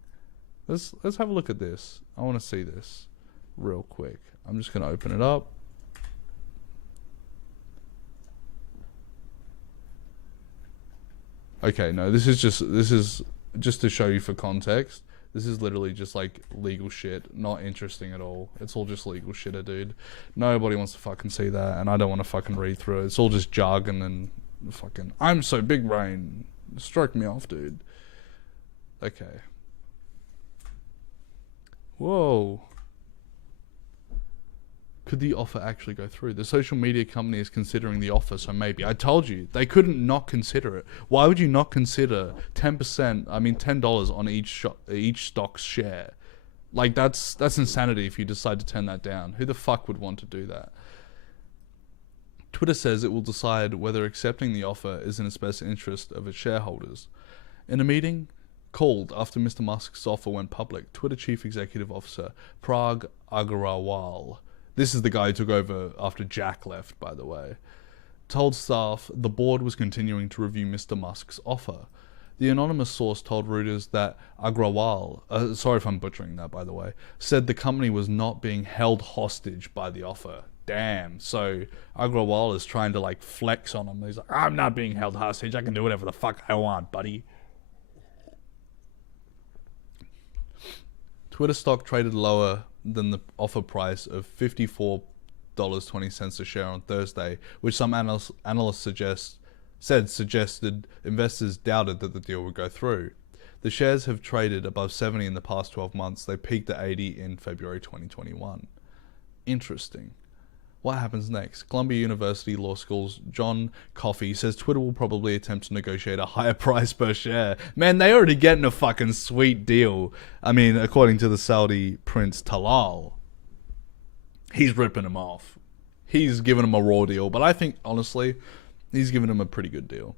Let's have a look at this. I want to see this real quick. I'm just going to open it up. Okay, no, this is just to show you for context. This is literally just like legal shit, not interesting at all. It's all just legal shit, dude. Nobody wants to fucking see that, and I don't want to fucking read through it. It's all just jargon and fucking, I'm so big brain. Stroke me off, dude. Okay. Whoa. Could the offer actually go through? The social media company is considering the offer, so maybe. I told you, they couldn't not consider it. Why would you not consider $10 on each stock's share? Like, that's insanity if you decide to turn that down. Who the fuck would want to do that? Twitter says it will decide whether accepting the offer is in its best interest of its shareholders. In a meeting called after Mr. Musk's offer went public, Twitter Chief Executive Officer Parag Agrawal, this is the guy who took over after Jack left, by the way, told staff the board was continuing to review Mr. Musk's offer. The anonymous source told Reuters that Agrawal, sorry if I'm butchering that, by the way, said the company was not being held hostage by the offer. Damn. So Agrawal is trying to like flex on him. He's like, I'm not being held hostage. I can do whatever the fuck I want, buddy. Twitter stock traded lower than the offer price of 54 $12.20 a share on Thursday, which some analysts suggested investors doubted that the deal would go through. The shares have traded above 70 in the past 12 months. They peaked at 80 in February 2021. Interesting. What happens next? Columbia University Law School's John Coffey says Twitter will probably attempt to negotiate a higher price per share. Man, they already getting a fucking sweet deal. I mean, according to the Saudi Prince Talal, he's ripping him off. He's giving him a raw deal, but I think, honestly, he's giving him a pretty good deal.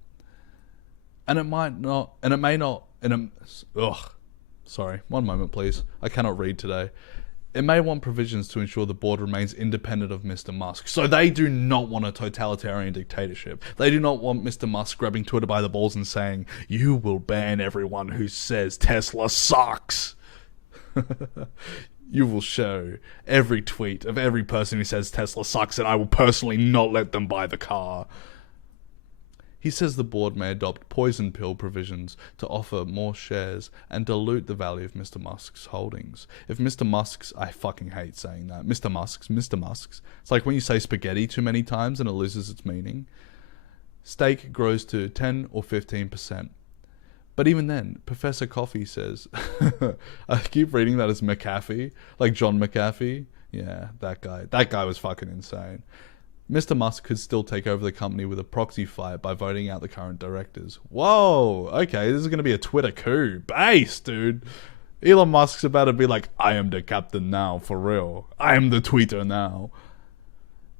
And it might not, and it may not, sorry, one moment please. I cannot read today. It may want provisions to ensure the board remains independent of Mr. Musk. So they do not want a totalitarian dictatorship. They do not want Mr. Musk grabbing Twitter by the balls and saying, you will ban everyone who says Tesla sucks. You will show every tweet of every person who says Tesla sucks and I will personally not let them buy the car. He says the board may adopt poison pill provisions to offer more shares and dilute the value of Mr. Musk's holdings. If Mr. Musk's, I fucking hate saying that, Mr. Musk's, it's like when you say spaghetti too many times and it loses its meaning. Stake grows to 10 or 15%. But even then, Professor Coffey says, I keep reading that as McAfee, like John McAfee. Yeah, that guy was fucking insane. Mr. Musk could still take over the company with a proxy fight by voting out the current directors. Whoa, okay, this is going to be a Twitter coup. Base, dude. Elon Musk's about to be like, I am the captain now, for real. I am the tweeter now.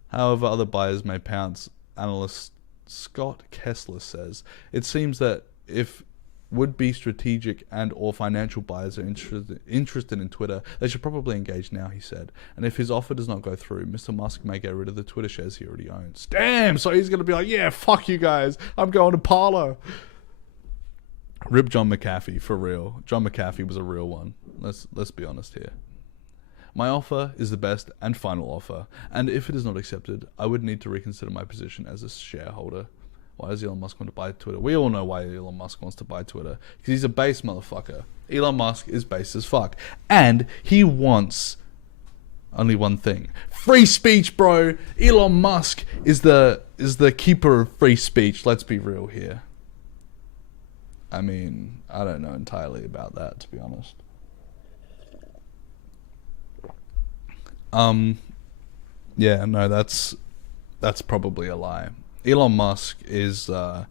However, other buyers may pounce. Analyst Scott Kessler says, it seems that if would-be strategic and or financial buyers are interested in Twitter, they should probably engage now, he said. And if his offer does not go through, Mr. Musk may get rid of the Twitter shares he already owns. Damn! So he's going to be like, yeah, fuck you guys. I'm going to Parler. Rip John McAfee, for real. John McAfee was a real one. Let's be honest here. My offer is the best and final offer, and if it is not accepted, I would need to reconsider my position as a shareholder. Why does Elon Musk want to buy Twitter? We all know why Elon Musk wants to buy Twitter. Because he's a base motherfucker. Elon Musk is base as fuck. And he wants only one thing. Free speech, bro! Elon Musk is the keeper of free speech. Let's be real here. I mean, I don't know entirely about that, to be honest. Yeah, no, that's probably a lie. Elon Musk is, I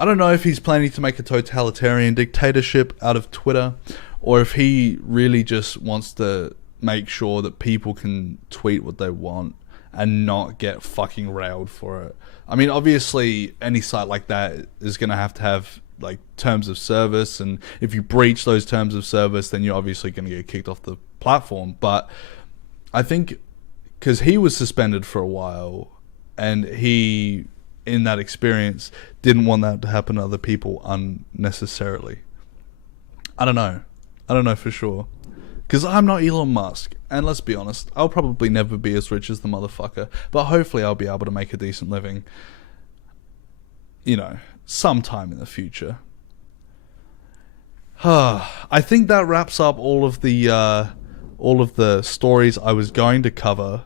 don't know if he's planning to make a totalitarian dictatorship out of Twitter, or if he really just wants to make sure that people can tweet what they want and not get fucking railed for it. I mean, obviously, any site like that is going to have like terms of service, and if you breach those terms of service, then you're obviously going to get kicked off the platform. But I think because he was suspended for a while, and he, in that experience, didn't want that to happen to other people unnecessarily. I don't know for sure. Because I'm not Elon Musk. And let's be honest, I'll probably never be as rich as the motherfucker. But hopefully I'll be able to make a decent living, you know, sometime in the future. I think that wraps up all of the stories I was going to cover.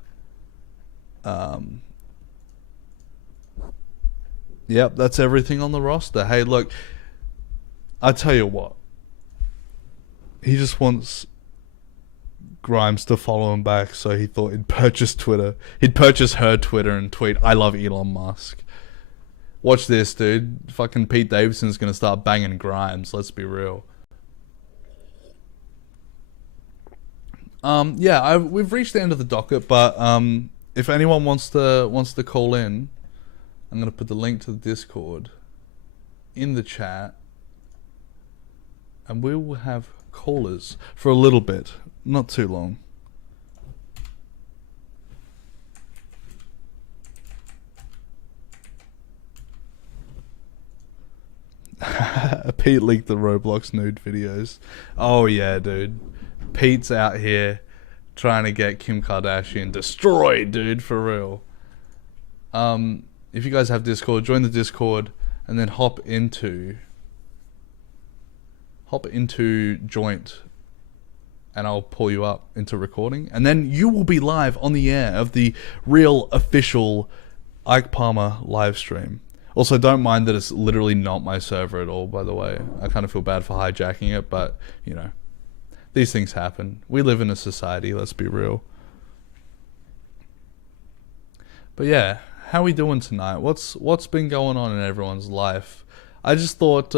Yep, that's everything on the roster. Hey, look, I tell you what. He just wants Grimes to follow him back, so he thought he'd purchase Twitter. He'd purchase her Twitter and tweet, I love Elon Musk. Watch this, dude. Fucking Pete Davidson's gonna start banging Grimes, let's be real. Yeah, we've reached the end of the docket, but if anyone wants to call in, I'm going to put the link to the Discord in the chat, and we will have callers for a little bit, not too long. Pete leaked the Roblox nude videos. Oh yeah, dude. Pete's out here trying to get Kim Kardashian destroyed, dude, for real. If you guys have Discord, join the Discord and then hop into Joint and I'll pull you up into recording, and then you will be live on the air of the real official Ike Palmer live stream. Also, don't mind that it's literally not my server at all, by the way. I kind of feel bad for hijacking it, but, you know, these things happen. We live in a society, let's be real. But yeah, how are we doing tonight? What's been going on in everyone's life? I just thought,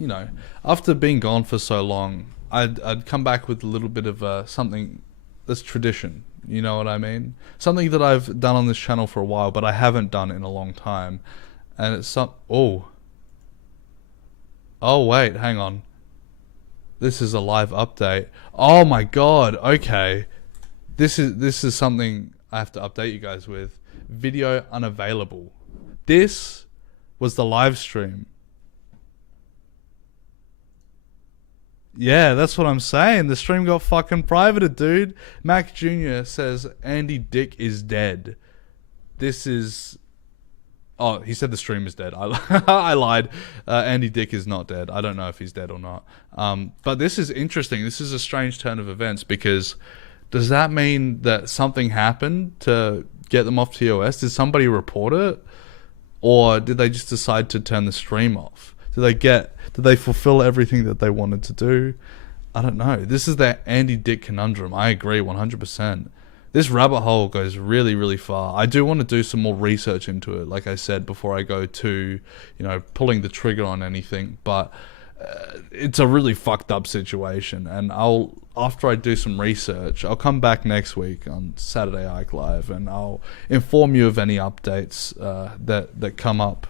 you know, after being gone for so long, I'd come back with a little bit of something that's tradition. You know what I mean? Something that I've done on this channel for a while, but I haven't done in a long time. And it's oh wait, hang on. This is a live update. Oh my god, okay. This is something I have to update you guys with. Video unavailable. This was the live stream. Yeah, that's what I'm saying. The stream got fucking privated, dude. Mac Jr. says Andy Dick is dead. This is... Oh, he said the stream is dead. I lied. Andy Dick is not dead. I don't know if he's dead or not. But this is interesting. This is a strange turn of events, because does that mean that something happened to get them off TOS? Did somebody report it? Or did they just decide to turn the stream off? Did they fulfill everything that they wanted to do? I don't know. This is the Andy Dick conundrum. I agree 100%. This rabbit hole goes really, really far. I do want to do some more research into it, like I said, before I go to, you know, pulling the trigger on anything. But it's a really fucked up situation. And after I do some research, I'll come back next week on Saturday Ike Live, and I'll inform you of any updates that come up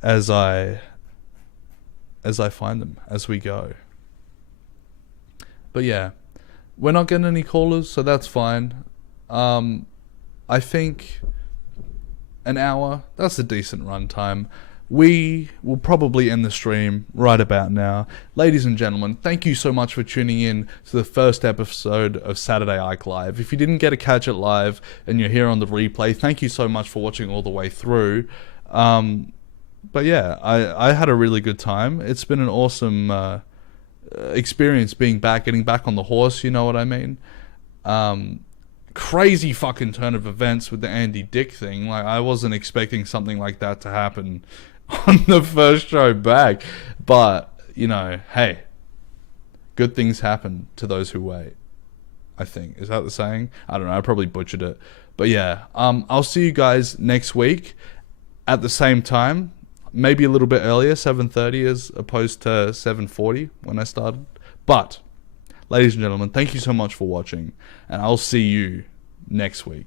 as I find them as we go. But yeah, we're not getting any callers, so that's fine. I think an hour, that's a decent run time. We will probably end the stream right about now. Ladies and gentlemen, thank you so much for tuning in to the first episode of Saturday Ike Live. If you didn't get to catch it live and you're here on the replay, thank you so much for watching all the way through. But yeah, I had a really good time. It's been an awesome experience being back, getting back on the horse, you know what I mean? Crazy fucking turn of events with the Andy Dick thing. Like, I wasn't expecting something like that to happen on the first show back. But, you know, hey, good things happen to those who wait, I think. Is that the saying? I don't know, I probably butchered it. But yeah, I'll see you guys next week at the same time. Maybe a little bit earlier, 7:30 as opposed to 7:40 when I started. But, ladies and gentlemen, thank you so much for watching, and I'll see you next week.